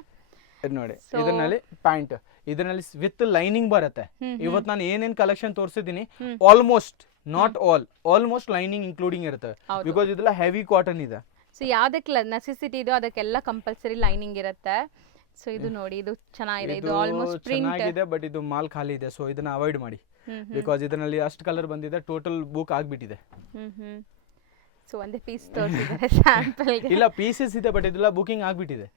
ಇದು ನೋಡಿ, ಇದರಲ್ಲಿ ಪ್ಯಾಂಟ್, ಇದರಲ್ಲಿ ವಿತ್ ಲೈನಿಂಗ್ ಬರುತ್ತೆ. ಇವತ್ತು ನಾನು ಏನೇನ್ ಕಲೆಕ್ಷನ್ ತೋರಿಸಿದ್ದೀನಿ almost not almost lining including ಇರುತ್ತೆ. ಬಿಕಾಸ್ ಇದೆಲ್ಲ ಹೆವಿ ಕಾಟನ್ ಇದೆ. ಸೊ ಯಾವ್ದಕ್ಕೆ ನೆಸೆಸಿಟಿ ಇದೋ ಅದಕ್ಕೆಲ್ಲ ಕಂಪಲ್ಸರಿ ಲೈನಿಂಗ್ ಇರುತ್ತೆ. ಸೊ ಇದು ನೋಡಿ, ಇದು ಚೆನ್ನಾಗಿದೆ. ಇದು ಆಲ್ಮೋಸ್ಟ್ ಪ್ರಿಂಟ್ ಚೆನ್ನಾಗಿದೆ, ಬಟ್ ಇದು ಮಾಲ್ ಖಾಲಿ ಇದೆ. ಸೊ ಇದನ್ನ ಅವಾಯ್ಡ್ ಮಾಡಿ. ಬಿಕಾಸ್ ಇದರಲ್ಲಿ ಅಷ್ಟು ಕಲರ್ ಬಂದಿದೆ, ಟೋಟಲ್ ಬುಕ್ ಆಗ್ಬಿಟ್ಟಿದೆ. ಸೊ ಒಂದೇ ಪೀಸ್ ತೋರಿಸಿದ್ದಾರೆ ಸ್ಯಾಂಪಲ್ ಗೆ. ಇಲ್ಲ, ಪೀಸಸ್ ಇದೆ, ಬಟ್ ಇದೆಲ್ಲ ಬುಕಿಂಗ್ ಆಗ್ಬಿಟ್ಟಿದೆ.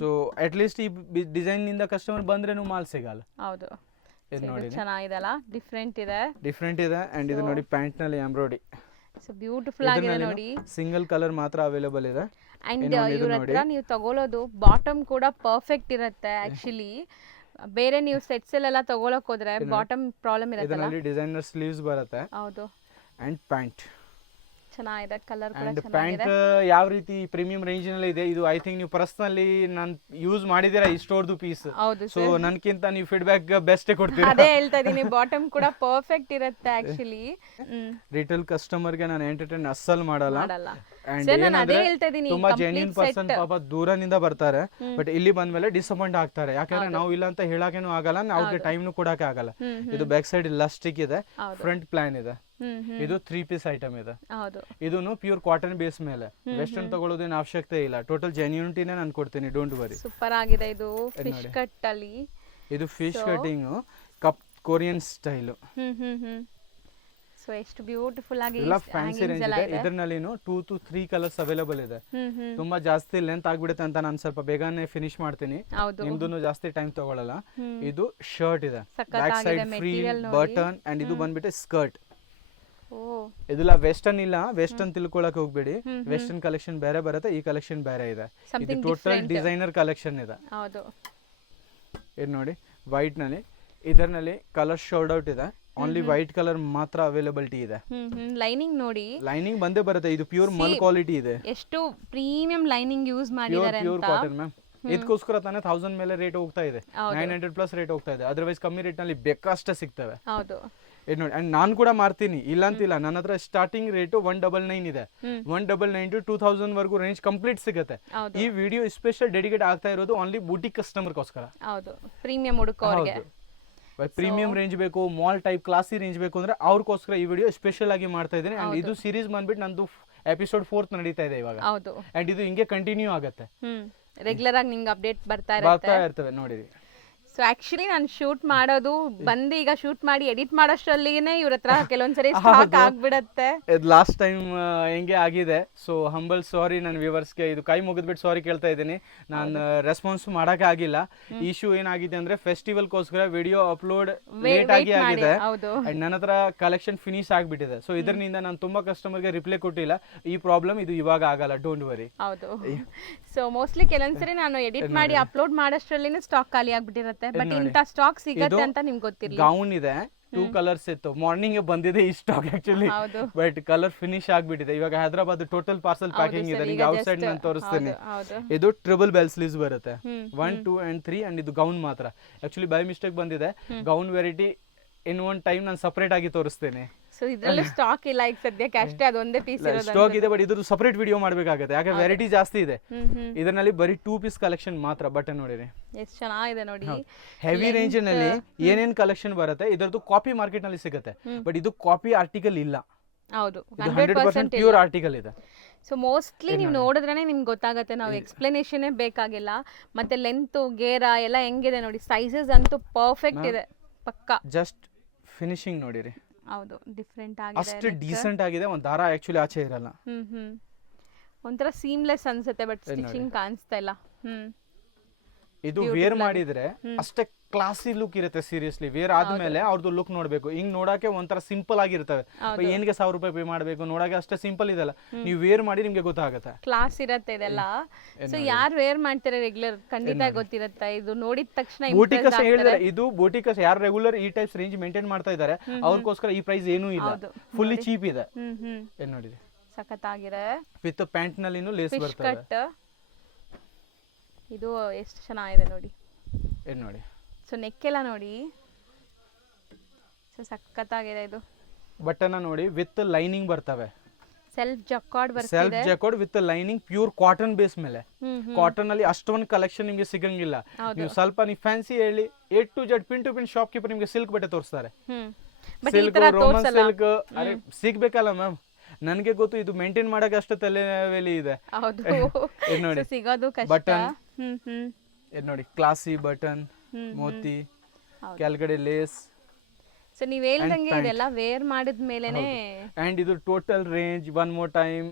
ಸೊ ಅಟ್ ಲೀಸ್ಟ್ ಈ ಡಿಸೈನ್ ನಿಂದ ಕಸ್ಟಮರ್ ಬಂದ್ರೇನು ಮಾಲ್ ಸಿಗಲ್ಲ. ಹೌದು, ಇದು ನೋಡಿ ಚೆನ್ನಾಗಿದೆಲ್ಲ, ಡಿಫರೆಂಟ್ ಇದೆ. ಅಂಡ್ ಇದು ನೋಡಿ ಪ್ಯಾಂಟ್ ನಲ್ಲಿ ಎಂಬ್ರಾಯ್ಡರಿ. ಸೊ ಬ್ಯೂಟಿಫುಲ್ ಆಗಿದೆ ನೋಡಿ. ಸಿಂಗಲ್ ಕಲರ್ ಮಾತ್ರ ಅವೈಲೇಬಲ್ ಇದೆ. ಅಂಡ್ ಇವ್ರ ಹತ್ರ ನೀವು ತಗೊಳ್ಳೋದು ಬಾಟಮ್ ಕೂಡ ಪರ್ಫೆಕ್ಟ್ ಇರುತ್ತೆ. ಆಕ್ಚುಲಿ ಬೇರೆ ನೀವು ಸೆಟ್ಸ್ ಎಲ್ಲ ತಗೊಳಕ್ ಹೋದ್ರೆ ಬಾಟಮ್ ಪ್ರಾಬ್ಲಮ್ ಇರುತ್ತೆ. ಇದರಲ್ಲಿ ಡಿಸೈನರ್ ಸ್ಲೀವ್ಸ್ ಬರುತ್ತೆ. ಹೌದು, ಅಂಡ್ ಪ್ಯಾಂಟ್ ಚೆನ್ನಾಗಿದೆ. ಕಲರ್ ಕೂಡ ಚೆನ್ನಾಗಿದೆ. ಪ್ಯಾಂಟ್ ಯಾವ ರೀತಿ ಪ್ರೀಮಿಯಂ ರೇಂಜ್ ನಲ್ಲಿ ಇದೆ. ಇದು ಐ ಥಿಂಕ್ ನೀವು ಪರ್ಸನಲಿ ನಾನು ಯೂಸ್ ಮಾಡಿದೀರಾ ಈ ಸ್ಟೋರ್ದು ಪೀಸ್. ಸೊ ನನ್ಕಿಂತ ನೀವು ಫೀಡ್ಬ್ಯಾಕ್ ಬೆಸ್ಟ್ ಕೊಡ್ತೀರಾ. ಅದೇ ಹೇಳ್ತಾ ಇದೀನಿ, ಬಾಟಮ್ ಕೂಡ ಪರ್ಫೆಕ್ಟ್ ಇರುತ್ತೆ. ಆಕ್ಚುಲಿ ರಿಟೇಲ್ ಕಸ್ಟಮರ್ ಗೆ ನಾನು ಎಂಟರ್ಟೈನ್ ಅಸ್ಸಲ್ ಮಾಡಲ್ಲ. And ಸರ್ ನಾನು ಅದೇ ಏನಂದ್ರೆ ಹೇಳ್ತಾ ಇದೀನಿ ತುಂಬಾ ಜೆನ್ಯೂನ್ ಪರ್ಸನ್ ಪಾಪ ದೂರನಿಂದ ಬರ್ತಾರೆ, ಬಟ್ ಇಲ್ಲಿ ಬಂದ್ಮೇಲೆ ಡಿಸಪಾಯಿಂಟ್ ಆಗ್ತಾರೆ. ಯಾಕಂದ್ರೆ ನಾವು ಇಲ್ಲ ಅಂತ ಹೇಳಕ್ಕೇನು ಆಗಲ್ಲ, ಅವ್ರಿಗೆ ಟೈಮ್ನು ಕೊಡಕ್ಕೆ ಆಗಲ್ಲ. ಇದು ಬ್ಯಾಕ್ ಸೈಡ್ ಇಲಾಸ್ಟಿಕ್ ಇದೆ, ಫ್ರಂಟ್ ಪ್ಲಾನ್ ಇದೆ, ಇದು 3 ಪೀಸ್ ಐಟಮ್ ಇದೆ. ಹೌದು, ಇದನ್ನು ಪ್ಯೂರ್ ಕಾಟನ್ ಬೇಸ್ ಮೇಲೆ, ವೆಸ್ಟರ್ನ್ ತಗೊಳ್ಳೋದೇನು ಅವಶ್ಯಕತೆ ಇಲ್ಲ. ಟೋಟಲ್ ಜೆನ್ಯೂನಿಟಿನೇ ನಾನು ಕೊಡ್ತೀನಿ, ಡೋಂಟ್ ವರಿ. ಸೂಪರ್ ಆಗಿದೆ ಇದು ಫಿಶ್ ಕಟ್ ಅಲ್ಲಿ. ಇದು fish cutting cup Korean style. So ಎಷ್ಟು ಬ್ಯೂಟಿಫುಲ್ ಆಗಿ ಎಲ್ಲ ಫ್ಯಾನ್ಸಿ ರೇಂಜ್ ಇದೆ. ಇದರಲ್ಲಿನೂ 2 to 3 ಕಲರ್ಸ್ ಅವೈಲೇಬಲ್ ಇದೆ. ತುಂಬಾ ಜಾಸ್ತಿ ಲೆಂತ್ ಆಗ್ಬಿಡುತ್ತೆ ಅಂತ ನಾನು ಸ್ವಲ್ಪ ಬೇಗನೆ ಫಿನಿಶ್ ಮಾಡ್ತೀನಿ, ನಿಮ್ದು ಜಾಸ್ತಿ ಟೈಮ್ ತಗೊಳ್ಳಲ್ಲ. ಇದು ಶರ್ಟ್ ಇದೆ, back side free button, and ಇದು ಬಂದ್ಬಿಟ್ಟು ಸ್ಕರ್ಟ್. ಇದೆಲ್ಲ ವೆಸ್ಟರ್ನ್ ಇಲ್ಲ, ವೆಸ್ಟರ್ನ್ ತಿಳ್ಕೊಳಕ್ ಹೋಗ್ಬೇಡಿ. ವೆಸ್ಟರ್ನ್ ಕಲೆಕ್ಷನ್ ಬೇರೆ ಬರುತ್ತೆ, ಈ ಕಲೆಕ್ಷನ್ ಬೇರೆ ಇದೆ. ಇದು ಟೋಟಲ್ ಡಿಸೈನರ್ ಕಲೆಕ್ಷನ್ ಇದೆ. ಇದು ನೋಡಿ ವೈಟ್ ನಲ್ಲಿ, ಇದರಲ್ಲಿ ಕಲರ್ ಶೋಲ್ಡ್ ಔಟ್ ಇದೆ. ಓನ್ಲಿ ವೈಟ್ ಕಲರ್ ಮಾತ್ರ ಅವೈಲಬಿಲಿಟಿ ಇದೆ. ಲೈನಿಂಗ್ ನೋಡಿ, ಲೈನಿಂಗ್ ಬಂದೇ ಬರುತ್ತೆ. ಇದು ಪ್ಯೂರ್ ಮಲ್ ಕ್ವಾಲಿಟಿ ಇದೆ, ಎಷ್ಟು ಪ್ರೀಮಿಯಂ ಲೈನಿಂಗ್ ಯೂಸ್ ಮಾಡಿದ್ದಾರೆ ಪ್ಯೂರ್ ಕಾಟನ್ ಮ್ಯಾಮ್. ಇದಕ್ಕೋಸ್ಕರ ತಾನೇ 1000 ಮೇಲೆ ರೇಟ್ ಹೋಗ್ತಾ ಇದೆ, 900 ಪ್ಲಸ್ ರೇಟ್ ಹೋಗ್ತಾ ಇದೆ. ಅದರ್ವೈಸ್ ಕಮ್ಮಿ ರೇಟ್ ನಲ್ಲಿ ಬೇಕಷ್ಟೇ ಸಿಗ್ತವೆ. ಇದು ನೋಡಿ, ಅಂಡ್ ನಾನು ಕೂಡ ಮಾರ್ತೀನಿ, ಇಲ್ಲ ಅಂತಿಲ್ಲ. ನನ್ನ ಹತ್ರ ಸ್ಟಾರ್ಟಿಂಗ್ ರೇಟ್ 199 ಇದೆ. 199 to 2000 ವರೆಗೂ ರೇಂಜ್ ಕಂಪ್ಲೀಟ್ ಸಿಗುತ್ತೆ. ಈ ವಿಡಿಯೋ ಸ್ಪೆಷಲ್ ಡೆಡಿಕೇಟ್ ಆಗ್ತಾ ಇರೋದು ಓನ್ಲಿ ಬೂಟಿಕ್ ಕಸ್ಟಮರ್ಗೋಸ್ಕರ. ಪ್ರೀಮಿಯಂ ಹುಡುಕೋರಿಗೆ, ಪ್ರೀಮಿಯಂ ರೇಂಜ್ ಬೇಕು, ಮಾಲ್ ಟೈಪ್ ಕ್ಲಾಸಿ ರೇಂಜ್ ಬೇಕು ಅಂದ್ರೆ ಅವ್ರಿಗೋಸ್ಕರ ಈ ವಿಡಿಯೋ ಸ್ಪೆಷಲ್ ಆಗಿ ಮಾಡ್ತಾ ಇದ್ದೀನಿ. ಅಂಡ್ ಇದು ಸೀರೀಸ್ ಬಂದ್ಬಿಟ್ಟು ನಂದು ಎಪಿಸೋಡ್ 4th ನಡೀತಾ ಇದೆ ಇವಾಗ. ಅಂಡ್ ಇದು ಹಿಂಗೆ ಕಂಟಿನ್ಯೂ ಆಗುತ್ತೆ, ರೆಗ್ಯುಲರ್ ಆಗಿ ನಿಮ್ಗೆ ಅಪ್ಡೇಟ್ ಬರ್ತಾ ಇರ್ತವೆ ನೋಡಿರಿ. ಸೊ ಆಕ್ಚುಲಿ ನಾನು ಶೂಟ್ ಮಾಡೋದು ಬಂದು ಈಗ ಶೂಟ್ ಮಾಡಿ ಎಡಿಟ್ ಮಾಡೋಷ್ಟರಲ್ಲಿನೇ ಇವ್ರ ಹತ್ರ ಕೆಲವೊಂದ್ಸರಿ ಸ್ಟಾಕ್ ಆಗ್ಬಿಡತ್ತೆ. ಲಾಸ್ಟ್ ಟೈಮ್ ಹೆಂಗೆ ಆಗಿದೆ. ಸೊ ಹಂಬಲ್ ಸಾರಿ ನನ್ನ ವ್ಯೂವರ್ಸ್ಗೆ, ಇದು ಕೈ ಮುಗಿದ್ಬಿಟ್ಟು ಸಾರಿ ಕೇಳ್ತಾ ಇದ್ದೀನಿ. ನಾನು ರೆಸ್ಪಾನ್ಸ್ ಮಾಡಕ್ಕೆ ಆಗಿಲ್ಲ. ಇಶ್ಯೂ ಏನಾಗಿದೆ ಅಂದ್ರೆ ಫೆಸ್ಟಿವಲ್ಗೋಸ್ಕರ ವಿಡಿಯೋ ಅಪ್ಲೋಡ್ ಲೇಟ್ ಆಗಿದೆ, ಅಂಡ್ ನನ್ನ ಹತ್ರ ಕಲೆಕ್ಷನ್ ಫಿನಿಶ್ ಆಗ್ಬಿಟ್ಟಿದೆ. ಸೊ ಇದರಿಂದ ನಾನು ತುಂಬಾ ಕಸ್ಟಮರ್ಗೆ ರಿಪ್ಲೈ ಕೊಟ್ಟಿಲ್ಲ. ಈ ಪ್ರಾಬ್ಲಮ್ ಇದು ಇವಾಗ ಆಗಲ್ಲ, ಡೋಂಟ್ ವರಿ. ಹೌದು, ಸೊ ಮೋಸ್ಟ್ಲಿ ಕೆಲವೊಂದ್ಸರಿ ನಾನು ಎಡಿಟ್ ಮಾಡಿ ಅಪ್ಲೋಡ್ ಮಾಡೋಷ್ಟರಲ್ಲಿನೇ ಸ್ಟಾಕ್ ಖಾಲಿ ಆಗ್ಬಿಟ್ಟಿರುತ್ತೆ. ಬಟ್ ಇಂತ ಸ್ಟಾಕ್ ಸಿಗುತ್ತೆ ಅಂತ ನಿಮ್ಗೆ ಗೊತ್ತಿರಲಿಲ್ಲ. ಗೌನ್ ಇದೆ, 2 ಕಲರ್ಸ್ ಇತ್ತು. ಮಾರ್ನಿಂಗ್ ಬಂದಿದೆ ಈ stock actually, but colour finish ಆಗ್ಬಿಟ್ಟಿದೆ. ಇವಾಗ ಹೈದರಾಬಾದ್ ಟೋಟಲ್ ಪಾರ್ಸಲ್ ಪ್ಯಾಕಿಂಗ್ ಇದೆ, ನಿಮಗೆ ಔಟ್ ಸೈಡ್ ನಾನು ತೋರಿಸ್ತೀನಿ. ಇದು ಟ್ರಿಬಲ್ ಬೆಲ್ ಸ್ಲೀವ್ಸ್ ಬರುತ್ತೆ, 1, 2 and 3. ಅಂಡ್ ಇದು ಗೌನ್ ಮಾತ್ರ ಆಕ್ಚುಲಿ ಬೈ ಮಿಸ್ಟೇಕ್ ಬಂದಿದೆ. Gown variety in one time ನಾನು ಸಪರೇಟ್ ಆಗಿ ತೋರಿಸ್ತೇನೆ. ಸೊ ಇದರಲ್ಲಿ ಸ್ಟಾಕ್ ಇಲ್ಲ ಈಗ ಸದ್ಯಕ್ಕೆ, ಅಷ್ಟೇ ಅದೊಂದೇ ಪೀಸ್ ಇರೋದು. ಸ್ಟಾಕ್ ಇದೆ, ಬಟ್ ಇದ್ರ ಸಪರೇಟ್ ವಿಡಿಯೋ ಮಾಡಬೇಕಾಗುತ್ತೆ, ಯಾಕೆ ವೆರೈಟಿ ಜಾಸ್ತಿ ಇದೆ. ಇದರಲ್ಲಿ ಬರೀ 2 ಪೀಸ್ ಕಲೆಕ್ಷನ್ ಮಾತ್ರ. ಬಟ್ ನೋಡಿರಿ ಎಷ್ಟು ಚೆನ್ನಾಗಿದೆ ನೋಡಿ. ಹೆವಿ ರೇಂಜ್ ನಲ್ಲಿ ಏನೇನ್ ಕಲೆಕ್ಷನ್ ಬರುತ್ತೆ ಇದರದ್ದು ಕಾಪಿ ಮಾರ್ಕೆಟ್ ನಲ್ಲಿ ಸಿಗುತ್ತೆ, ಬಟ್ ಇದು ಕಾಪಿ ಆರ್ಟಿಕಲ್ ಇಲ್ಲ. ಹೌದು, 100% ಪ್ಯೂರ್ ಆರ್ಟಿಕಲ್ ಇದೆ. ಸೊ ಮೋಸ್ಟ್ಲಿ ನೀವು ನೋಡಿದ್ರೇನೆ ನಿಮ್ಗೆ ಗೊತ್ತಾಗುತ್ತೆ, ನಾವು ಎಕ್ಸ್ಪ್ಲನೇಷನ್ ಬೇಕಾಗಿಲ್ಲ. ಮತ್ತೆ ಲೆಂತ್ ಗೇರ ಎಲ್ಲ ಹೆಂಗಿದೆ ನೋಡಿ, ಸೈಜಸ್ ಅಂತೂ ಪರ್ಫೆಕ್ಟ್ ಇದೆ ಪಕ್ಕಾ. ಜಸ್ಟ್ ಫಿನಿಶಿಂಗ್ ನೋಡಿರಿ, ಹೌದು ಡಿಫರೆಂಟ್ ಆಗಿದೆ, ಅಷ್ಟು ಡೀಸೆಂಟ್ ಆಗಿದೆ. ಒಂದು ದಾರ ಆಕ್ಚುಲಿ ಆಚೆ ಇರಲ್ಲ, ಒಂಥರ ಸೀಮ್ಲೆಸ್ ಅನ್ಸುತ್ತೆ, ಬಟ್ ಸ್ಟಿಚಿಂಗ್ ಕಾಣಿಸ್ತಾ ಇಲ್ಲ. ಇದು ವೇರ್ ಮಾಡಿದ್ರೆ ಅಷ್ಟೇ ಕ್ಲಾಸಿ ಲುಕ್ ಇರುತ್ತೆ. ಸೀರಿಯಸ್ಲಿ ವೇರ್ ಆದ್ಮೇಲೆ ಅವ್ರದ್ದು ಲುಕ್ ನೋಡ್ಬೇಕು. ಹಿಂಗ್ ನೋಡಕ್ಕೆ ಒಂಥರ ಸಿಂಪಲ್ ಆಗಿರ್ತವೆ. ಏನ್ಗೆ 1000 ರೂಪಾಯಿ ಪೇ ಮಾಡ್ಬೇಕು, ನೋಡಕ್ಕೆ ಅಷ್ಟೇ ಸಿಂಪಲ್ ಇದೆಲ್ಲ. ನೀವು ವೇರ್ ಮಾಡಿ ನಿಮ್ಗೆ ಗೊತ್ತಾಗುತ್ತೆ, ಕ್ಲಾಸ್ ಇರುತ್ತೆ ಇದೆಲ್ಲ. ಸೊ ಯಾರು ವೇರ್ ಮಾಡ್ತಾರೆ ರೆಗ್ಯುಲರ್ ಖಂಡಿತ ಗೊತ್ತಿರುತ್ತೆ. ಇದು ನೋಡಿದ ತಕ್ಷಣ ಬೂಟಿಕಸ್ ಹೇಳಿದ್ರೆ, ಇದು ಬೂಟಿಕಸ್ ಯಾರು ರೆಗ್ಯುಲರ್ ಈ ಟೈಪ್ಸ್ ರೇಂಜ್ ಮೇಂಟೈನ್ ಮಾಡ್ತಾ ಇದ್ದಾರೆ ಅವ್ರಿಗೋಸ್ಕರ ಈ ಪ್ರೈಸ್ ಏನೂ ಇಲ್ಲ, ಫುಲ್ಲಿ ಚೀಪ್ ಇದೆ. ಏನ್ ನೋಡಿರಿ, ಸಖತ್ತಾಗಿದೆ. ವಿತ್ ಪ್ಯಾಂಟ್ ನಲ್ಲಿನೂ ಲೇಸ್ ಬರ್ತದೆ. ಇದು ಎಷ್ಟು ಚೆನ್ನಾಗಿದೆ ನೋಡಿ. ಏನ್ ನೋಡಿ, ಸೊ ನೆಕ್ ಎಲ್ಲ ನೋಡಿ, ಸೊ ಸಖತ್ತಾಗಿದೆ. ಇದು ಬಟನ್ ನೋಡಿ, ವಿತ್ ಲೈನಿಂಗ್ ಬರ್ತವೆ. ಸೆಲ್ಫ್ ಜಕಾರ್ಡ್ ಬರ್ತದೆ, self jacquard with lining, pure cotton base ಮೇಲೆ. ಕಾಟನ್ ಅಲ್ಲಿ ಅಷ್ಟೊಂದು ಕಲೆಕ್ಷನ್ ನಿಮ್ಗೆ ಸಿಗಂಗಿಲ್ಲ. ನೀವು ಸ್ವಲ್ಪ ನೀವು ಫ್ಯಾನ್ಸಿ ಹೇಳಿ A to Z pin to pin shopkeeper ನಿಮ್ಗೆ ಸಿಲ್ಕ್ ಬಟ್ಟೆ ತೋರಿಸ್ತಾರೆ. ಸಿಲ್ಕ್, ರೋಮನ್ ಸಿಲ್ಕ್, ಅರೆ ಸಿಗ್ಬೇಕಲ್ಲ ಮ್ಯಾಮ್. ನನ್ಗೆ ಗೊತ್ತು, ಇದು ಮೇಂಟೈನ್ ಮಾಡಕ್ಕೆ ಅಷ್ಟು ತಲೆವೇಲಿ ಇದೆ. ನೋಡಿ ಸಿಗೋದು ಕಷ್ಟ. ಬಟನ್ ನೋಡಿ, ಕ್ಲಾಸಿ ಬಟನ್, ಮೋತಿ, ಕೆಳಗಡೆ ಲೇಸ್. ಸೊ ನೀವ್ ಹೇಳ್ದಂಗೆ ಇದೆಲ್ಲ ವೇರ್ ಮಾಡಿದ್ಮೇಲೆನೆ. ಅಂಡ್ ಇದು total range one more time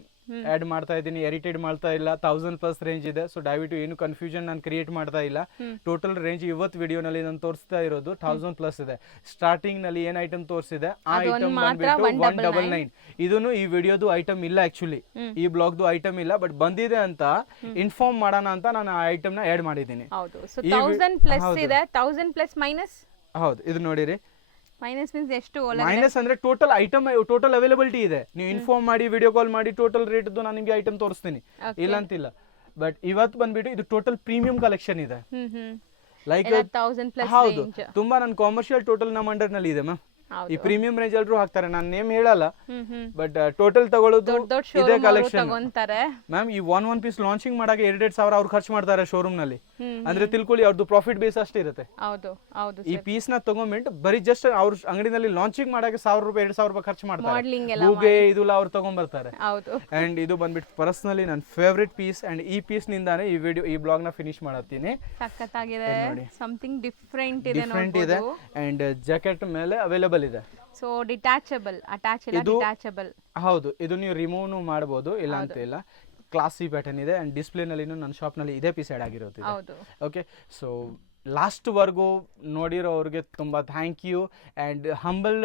add ಮಾಡ್ತಾ ಇದ್ದೀನಿ, ಎರಿಟೇಡ್ ಮಾಡ್ತಾ ಇಲ್ಲ. 1000+ ರೇಂಜ್ ಇದೆ. ಸೊ ದಯವಿಟ್ಟು ಏನು ಕನ್ಫ್ಯೂಷನ್ ನಾನು ಕ್ರಿಯೇಟ್ ಮಾಡ್ತಾ ಇಲ್ಲ. ಟೋಟಲ್ ರೇಂಜ್ ಇವತ್ತು ವಿಡಿಯೋನಲ್ಲಿ ನಾನು ತೋರಿಸ್ತಾ ಇರೋದು 1000+ ಇದೆ. ಸ್ಟಾರ್ಟಿಂಗ್ ನಲ್ಲಿ ಏನ್ ಐಟಮ್ ತೋರಿಸಿದೆ ಆ ಐಟಮ್ ಬಂದ್ಬಿಟ್ಟು 199. ಇದನ್ನು ಈ ವಿಡಿಯೋದು ಐಟಮ್ ಇಲ್ಲ, ಆಕ್ಚುಲಿ ಈ ಬ್ಲಾಗ್ದು ಐಟಮ್ ಇಲ್ಲ, ಬಟ್ ಬಂದಿದೆ ಅಂತ ಇನ್ಫಾರ್ಮ್ ಮಾಡೋಣ ಅಂತ ನಾನು ಆ ಐಟಮ್ ನ ಆಡ್ ಮಾಡಿದ್ದೀನಿ. ಹೌದು, ಸೊ 1000+ ಇದೆ. 1000+ ಮೈನಸ್. ಹೌದು, ಇದು ನೋಡಿರಿ. ಮೈನಸ್ ಮೀನ್ಸ್ ಎಷ್ಟು? ಮೈನಸ್ ಅಂದ್ರೆ ಟೋಟಲ್ ಐಟಮ್, ಟೋಟಲ್ ಅವೈಲಬಿಲಿಟಿ ಇದೆ. ನೀವು ಇನ್ಫಾರ್ಮ್ ಮಾಡಿ, ವಿಡಿಯೋ ಕಾಲ್ ಮಾಡಿ, ಟೋಟಲ್ ರೇಟ್ ನಾನು ನಿಮಗೆ ಐಟಮ್ ತೋರಿಸ್ತೀನಿ, ಇಲ್ಲ ಅಂತಿಲ್ಲ. ಬಟ್ ಇವತ್ತು ಬಂದ್ಬಿಟ್ಟು ಇದು ಟೋಟಲ್ ಪ್ರೀಮಿಯಂ ಕಲೆಕ್ಷನ್ ಇದೆ. ಲೈಕ್ 1000+ ಹೌದು, ತುಂಬಾ ನನ್ನ ಕಮರ್ಷಿಯಲ್ ಟೋಟಲ್ ನಮ್ಮ ಅಂಡರ್ ನಲ್ಲಿ ಇದೆ ಮ್ಯಾಮ್. ಈ ಪ್ರೀಮಿಯಂ ರೇಂಜ್ ಎಲ್ಲರೂ ಹಾಕ್ತಾರೆ, ನಾನು ನೇಮ್ ಹೇಳಲ್ಲ, ಹ್ಮ್ ಬಟ್ ಟೋಟಲ್ ತಗೊಳ್ಳೋದು ದೊಡ್ಡ ಇದೇ ಶೋರೂಮ್ ಕಲೆಕ್ಷನ್. ತಗೊಂತಾರೆ. ಮ್ಯಾಮ್ ಈ ಒನ್ ಪೀಸ್ ಲಾಂಚಿಂಗ್ ಮಾಡಾಗ 2,000 ಅವ್ರು ಖರ್ಚು ಮಾಡ್ತಾರೆ ಶೋರೂಮ್ ನಲ್ಲಿ. ಅಂದ್ರೆ ತಿಳ್ಕೊಳ್ಳಿ ಅವ್ರದ್ದು ಪ್ರಾಫಿಟ್ ಬೇಸ್ ಅಷ್ಟೇ ಇರುತ್ತೆ. ಹೌದು ಹೌದು ಈ ಪೀಸ್ ನ ತಗೊಂಡ್ಬಿಟ್ಟು ಬರೀ ಜಸ್ಟ್ ಅವ್ರ ಅಂಗಡಿನಲ್ಲಿ ಲಾಂಚಿಂಗ್ ಮಾಡಾಗ 1,000 ರೂಪಾಯಿ 2,000 ರೂಪಾಯಿ ಖರ್ಚು ಮಾಡ್ತಾರೆ. ಮಾಡ್ಲಿಂಗ್ ಎಲ್ಲ ಗೂಗೆ ಇದೆಲ್ಲ ಅವ್ರು ತಗೊಂಡ್ಬರ್ತಾರೆ. ಹೌದು. ಅಂಡ್ ಇದು ಬಂದ್ಬಿಟ್ಟು ಪರ್ಸನಲಿ ನನ್ನ ಫೇವ್ರೆಟ್ ಪೀಸ್, ಅಂಡ್ ಈ ಪೀಸ್ ನಿಂದಾನೆ ಈ ಬ್ಲಾಗ್ ನ ಫಿನಿಶ್ ಮಾಡತ್ತೀನಿ. ಸಖತ್ತಾಗಿದೆ, ಸಮಥಿಂಗ್ ಡಿಫ್ರೆಂಟ್ ಇದೆ ಡಿಫ್ರೆಂಟ್ ಇದೆ. ಅಂಡ್ ಜಾಕೆಟ್ ಮೇಲೆ ಅವೈಲೇಬಲ್ ಇದೆ. ಸೊ ಡಿಟ್ಯಾಚಬಲ್, ಅಟ್ಯಾಚ್ ಇಲ್ಲ, ಡಿಟ್ಯಾಚಬಲ್. ಹೌದು, ಇದು ನೀವು ರಿಮೂವ್ ಮಾಡಬಹುದು, ಇಲ್ಲ ಅಂತ ಇಲ್ಲ. ಕ್ಲಾಸಿ ಪ್ಯಾಟರ್ನ್ ಇದೆ. ಅಂಡ್ ಡಿಸ್ಪ್ಲೇ ನಲ್ಲಿ ನನ್ನ ಶಾಪ್ ನಲ್ಲಿ ಇದೇ ಪೀಸ್ ಆಡ್ ಆಗಿರೋದು. ಓಕೆ, ಸೊ ಲಾಸ್ಟ್ ವರ್ಗು ನೋಡಿರೋರಿಗೆ ತುಂಬ thank you. And humble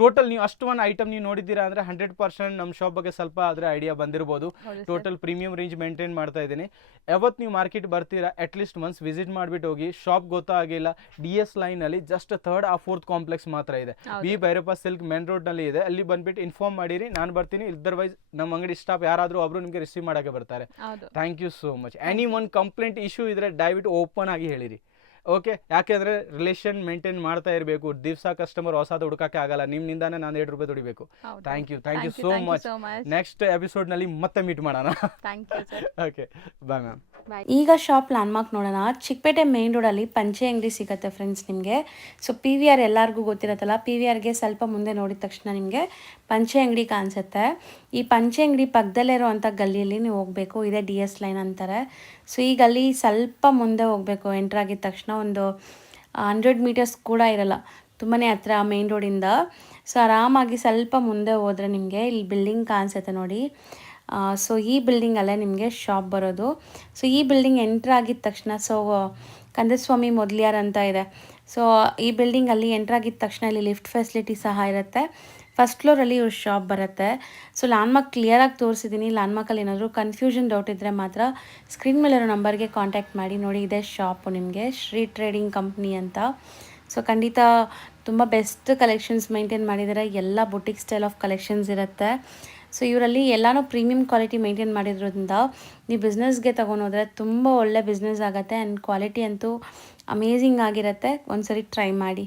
total ನೀವು ಅಷ್ಟು ಒಂದು ಐಟಮ್ ನೀವು ನೋಡಿದ್ದೀರಾ ಅಂದರೆ 100% ನಮ್ಮ ಶಾಪ್ ಬಗ್ಗೆ ಸ್ವಲ್ಪ ಆದರೆ ಐಡಿಯಾ ಬಂದಿರ್ಬೋದು. ಟೋಟಲ್ ಪ್ರೀಮಿಯಂ ರೇಂಜ್ ಮೇಂಟೈನ್ ಮಾಡ್ತಾ ಇದ್ದೀನಿ. ಯಾವತ್ತು ನೀವು ಮಾರ್ಕೆಟ್ ಬರ್ತೀರಾ ಅಟ್ಲೀಸ್ಟ್ ಒನ್ಸ್ ವಿಸಿಟ್ ಮಾಡಿಬಿಟ್ಟು ಹೋಗಿ. ಶಾಪ್ ಗೊತ್ತಾಗಿಲ್ಲ, DS ಲೈನಲ್ಲಿ just 3rd or 4th complex ಮಾತ್ರ ಇದೆ. ವಿ ಭೈರಪ್ಪ ಸಿಲ್ಕ್ ಮೇನ್ ರೋಡ್ನಲ್ಲಿ ಇದೆ. ಅಲ್ಲಿ ಬಂದುಬಿಟ್ಟು ಇನ್ಫಾರ್ಮ್ ಮಾಡಿರಿ, ನಾನು ಬರ್ತೀನಿ. ಇದರ್ವೈಸ್ ನಮ್ಮ ಅಂಗಡಿ ಸ್ಟಾಫ್ ಯಾರಾದರೂ ಒಬ್ಬರು ನಿಮಗೆ ರಿಸೀವ್ ಮಾಡೋಕ್ಕೆ ಬರ್ತಾರೆ. Thank you so much. Any one complaint issue ಇದ್ದರೆ ದಯವಿಟ್ಟು ಓಪನ್ ಆಗಿ ಹೇಳಿರಿ. ಓಕೆ, ಯಾಕೆಂದರೆ ರಿಲೇಷನ್ ಮೇಂಟೈನ್ ಮಾಡ್ತಾ ಇರಬೇಕು. ದಿವಸ ಕಸ್ಟಮರ್ ಹೊಸದು ಹುಡುಕಕ್ಕೆ ಆಗಲ್ಲ, ನಿಮ್ಮಿಂದಾನೇ ನಾನು 2 ರೂಪಾಯಿ ದುಡಿಬೇಕು. Thank you so much. Next ಎಪಿಸೋಡ್ನಲ್ಲಿ ಮತ್ತೆ ಮೀಟ್ ಮಾಡೋಣ. Okay, bye ma'am. ಈಗ ಶಾಪ್ ಲ್ಯಾಂಡ್ಮಾರ್ಕ್ ನೋಡೋಣ. ಚಿಕ್ಕಪೇಟೆ ಮೇನ್ ರೋಡಲ್ಲಿ ಪಂಚೆ ಅಂಗಡಿ ಸಿಗುತ್ತೆ ಫ್ರೆಂಡ್ಸ್ ನಿಮಗೆ. ಸೊ PVR ಎಲ್ಲರಿಗೂ ಗೊತ್ತಿರುತ್ತಲ್ಲ, PVRಗೆ ಸ್ವಲ್ಪ ಮುಂದೆ ನೋಡಿದ ತಕ್ಷಣ ನಿಮಗೆ ಪಂಚೆ ಅಂಗಡಿ ಕಾಣಿಸುತ್ತೆ. ಈ ಪಂಚೆ ಅಂಗಡಿ ಪಕ್ಕದಲ್ಲೇ ಇರೋವಂಥ ಗಲ್ಲಿಯಲ್ಲಿ ನೀವು ಹೋಗಬೇಕು. ಇದೇ DS ಲೈನ್ ಅಂತಾರೆ. ಸೊ ಈ ಗಲ್ಲಿ ಸ್ವಲ್ಪ ಮುಂದೆ ಹೋಗಬೇಕು. ಎಂಟ್ರ್ ಆಗಿದ ತಕ್ಷಣ ಒಂದು 100 ಮೀಟರ್ಸ್ ಕೂಡ ಇರಲ್ಲ, ತುಂಬಾ ಹತ್ರ ಮೇನ್ ರೋಡಿಂದ. ಸೊ ಆರಾಮಾಗಿ ಸ್ವಲ್ಪ ಮುಂದೆ ಹೋದರೆ ನಿಮಗೆ ಇಲ್ಲಿ ಬಿಲ್ಡಿಂಗ್ ಕಾಣಿಸುತ್ತೆ ನೋಡಿ. ಸೊ ಈ ಬಿಲ್ಡಿಂಗಲ್ಲೇ ನಿಮಗೆ ಶಾಪ್ ಬರೋದು. ಸೊ ಈ ಬಿಲ್ಡಿಂಗ್ ಎಂಟ್ರ್ ಆಗಿದ ತಕ್ಷಣ ಕಂದಸ್ವಾಮಿ ಮೊದಲಿಯಾರ್ ಅಂತ ಇದೆ. ಸೊ ಈ ಬಿಲ್ಡಿಂಗಲ್ಲಿ ಎಂಟ್ರ್ ಆಗಿದ ತಕ್ಷಣ ಇಲ್ಲಿ ಲಿಫ್ಟ್ ಫೆಸಿಲಿಟಿ ಸಹ ಇರುತ್ತೆ. ಫಸ್ಟ್ ಫ್ಲೋರಲ್ಲಿ ಇವ್ರ ಶಾಪ್ ಬರುತ್ತೆ. ಸೊ ಲ್ಯಾಂಡ್ಮಾರ್ಕ್ ಕ್ಲಿಯರಾಗಿ ತೋರಿಸಿದ್ದೀನಿ. ಲ್ಯಾಂಡ್ಮಾರ್ಕಲ್ಲಿ ಏನಾದರೂ ಕನ್ಫ್ಯೂಷನ್ ಡೌಟ್ ಇದ್ದರೆ ಮಾತ್ರ ಸ್ಕ್ರೀನ್ ಮೇಲಿರೋ ನಂಬರ್ಗೆ ಕಾಂಟ್ಯಾಕ್ಟ್ ಮಾಡಿ. ನೋಡಿ, ಇದೇ ಶಾಪು ನಿಮಗೆ ಶ್ರೀ ಟ್ರೇಡಿಂಗ್ ಕಂಪ್ನಿ ಅಂತ. ಸೊ ಖಂಡಿತ ತುಂಬ ಬೆಸ್ಟ್ ಕಲೆಕ್ಷನ್ಸ್ ಮೇಂಟೈನ್ ಮಾಡಿದ್ದಾರೆ. ಎಲ್ಲ ಬುಟಿಕ್ ಸ್ಟೈಲ್ ಆಫ್ ಕಲೆಕ್ಷನ್ಸ್ ಇರುತ್ತೆ. ಸೊ ಇವರಲ್ಲಿ ಎಲ್ಲನೂ ಪ್ರೀಮಿಯಂ ಕ್ವಾಲಿಟಿ ಮೇಂಟೈನ್ ಮಾಡಿರೋದ್ರಿಂದ ನೀವು ಬಿಸ್ನೆಸ್ಗೆ ತೊಗೊಂಡೋದ್ರೆ ತುಂಬ ಒಳ್ಳೆ ಬಿಸ್ನೆಸ್ ಆಗುತ್ತೆ. ಆ್ಯಂಡ್ ಕ್ವಾಲಿಟಿ ಅಂತೂ ಅಮೇಝಿಂಗ್ ಆಗಿರುತ್ತೆ. ಒಂದ್ಸರಿ ಟ್ರೈ ಮಾಡಿ.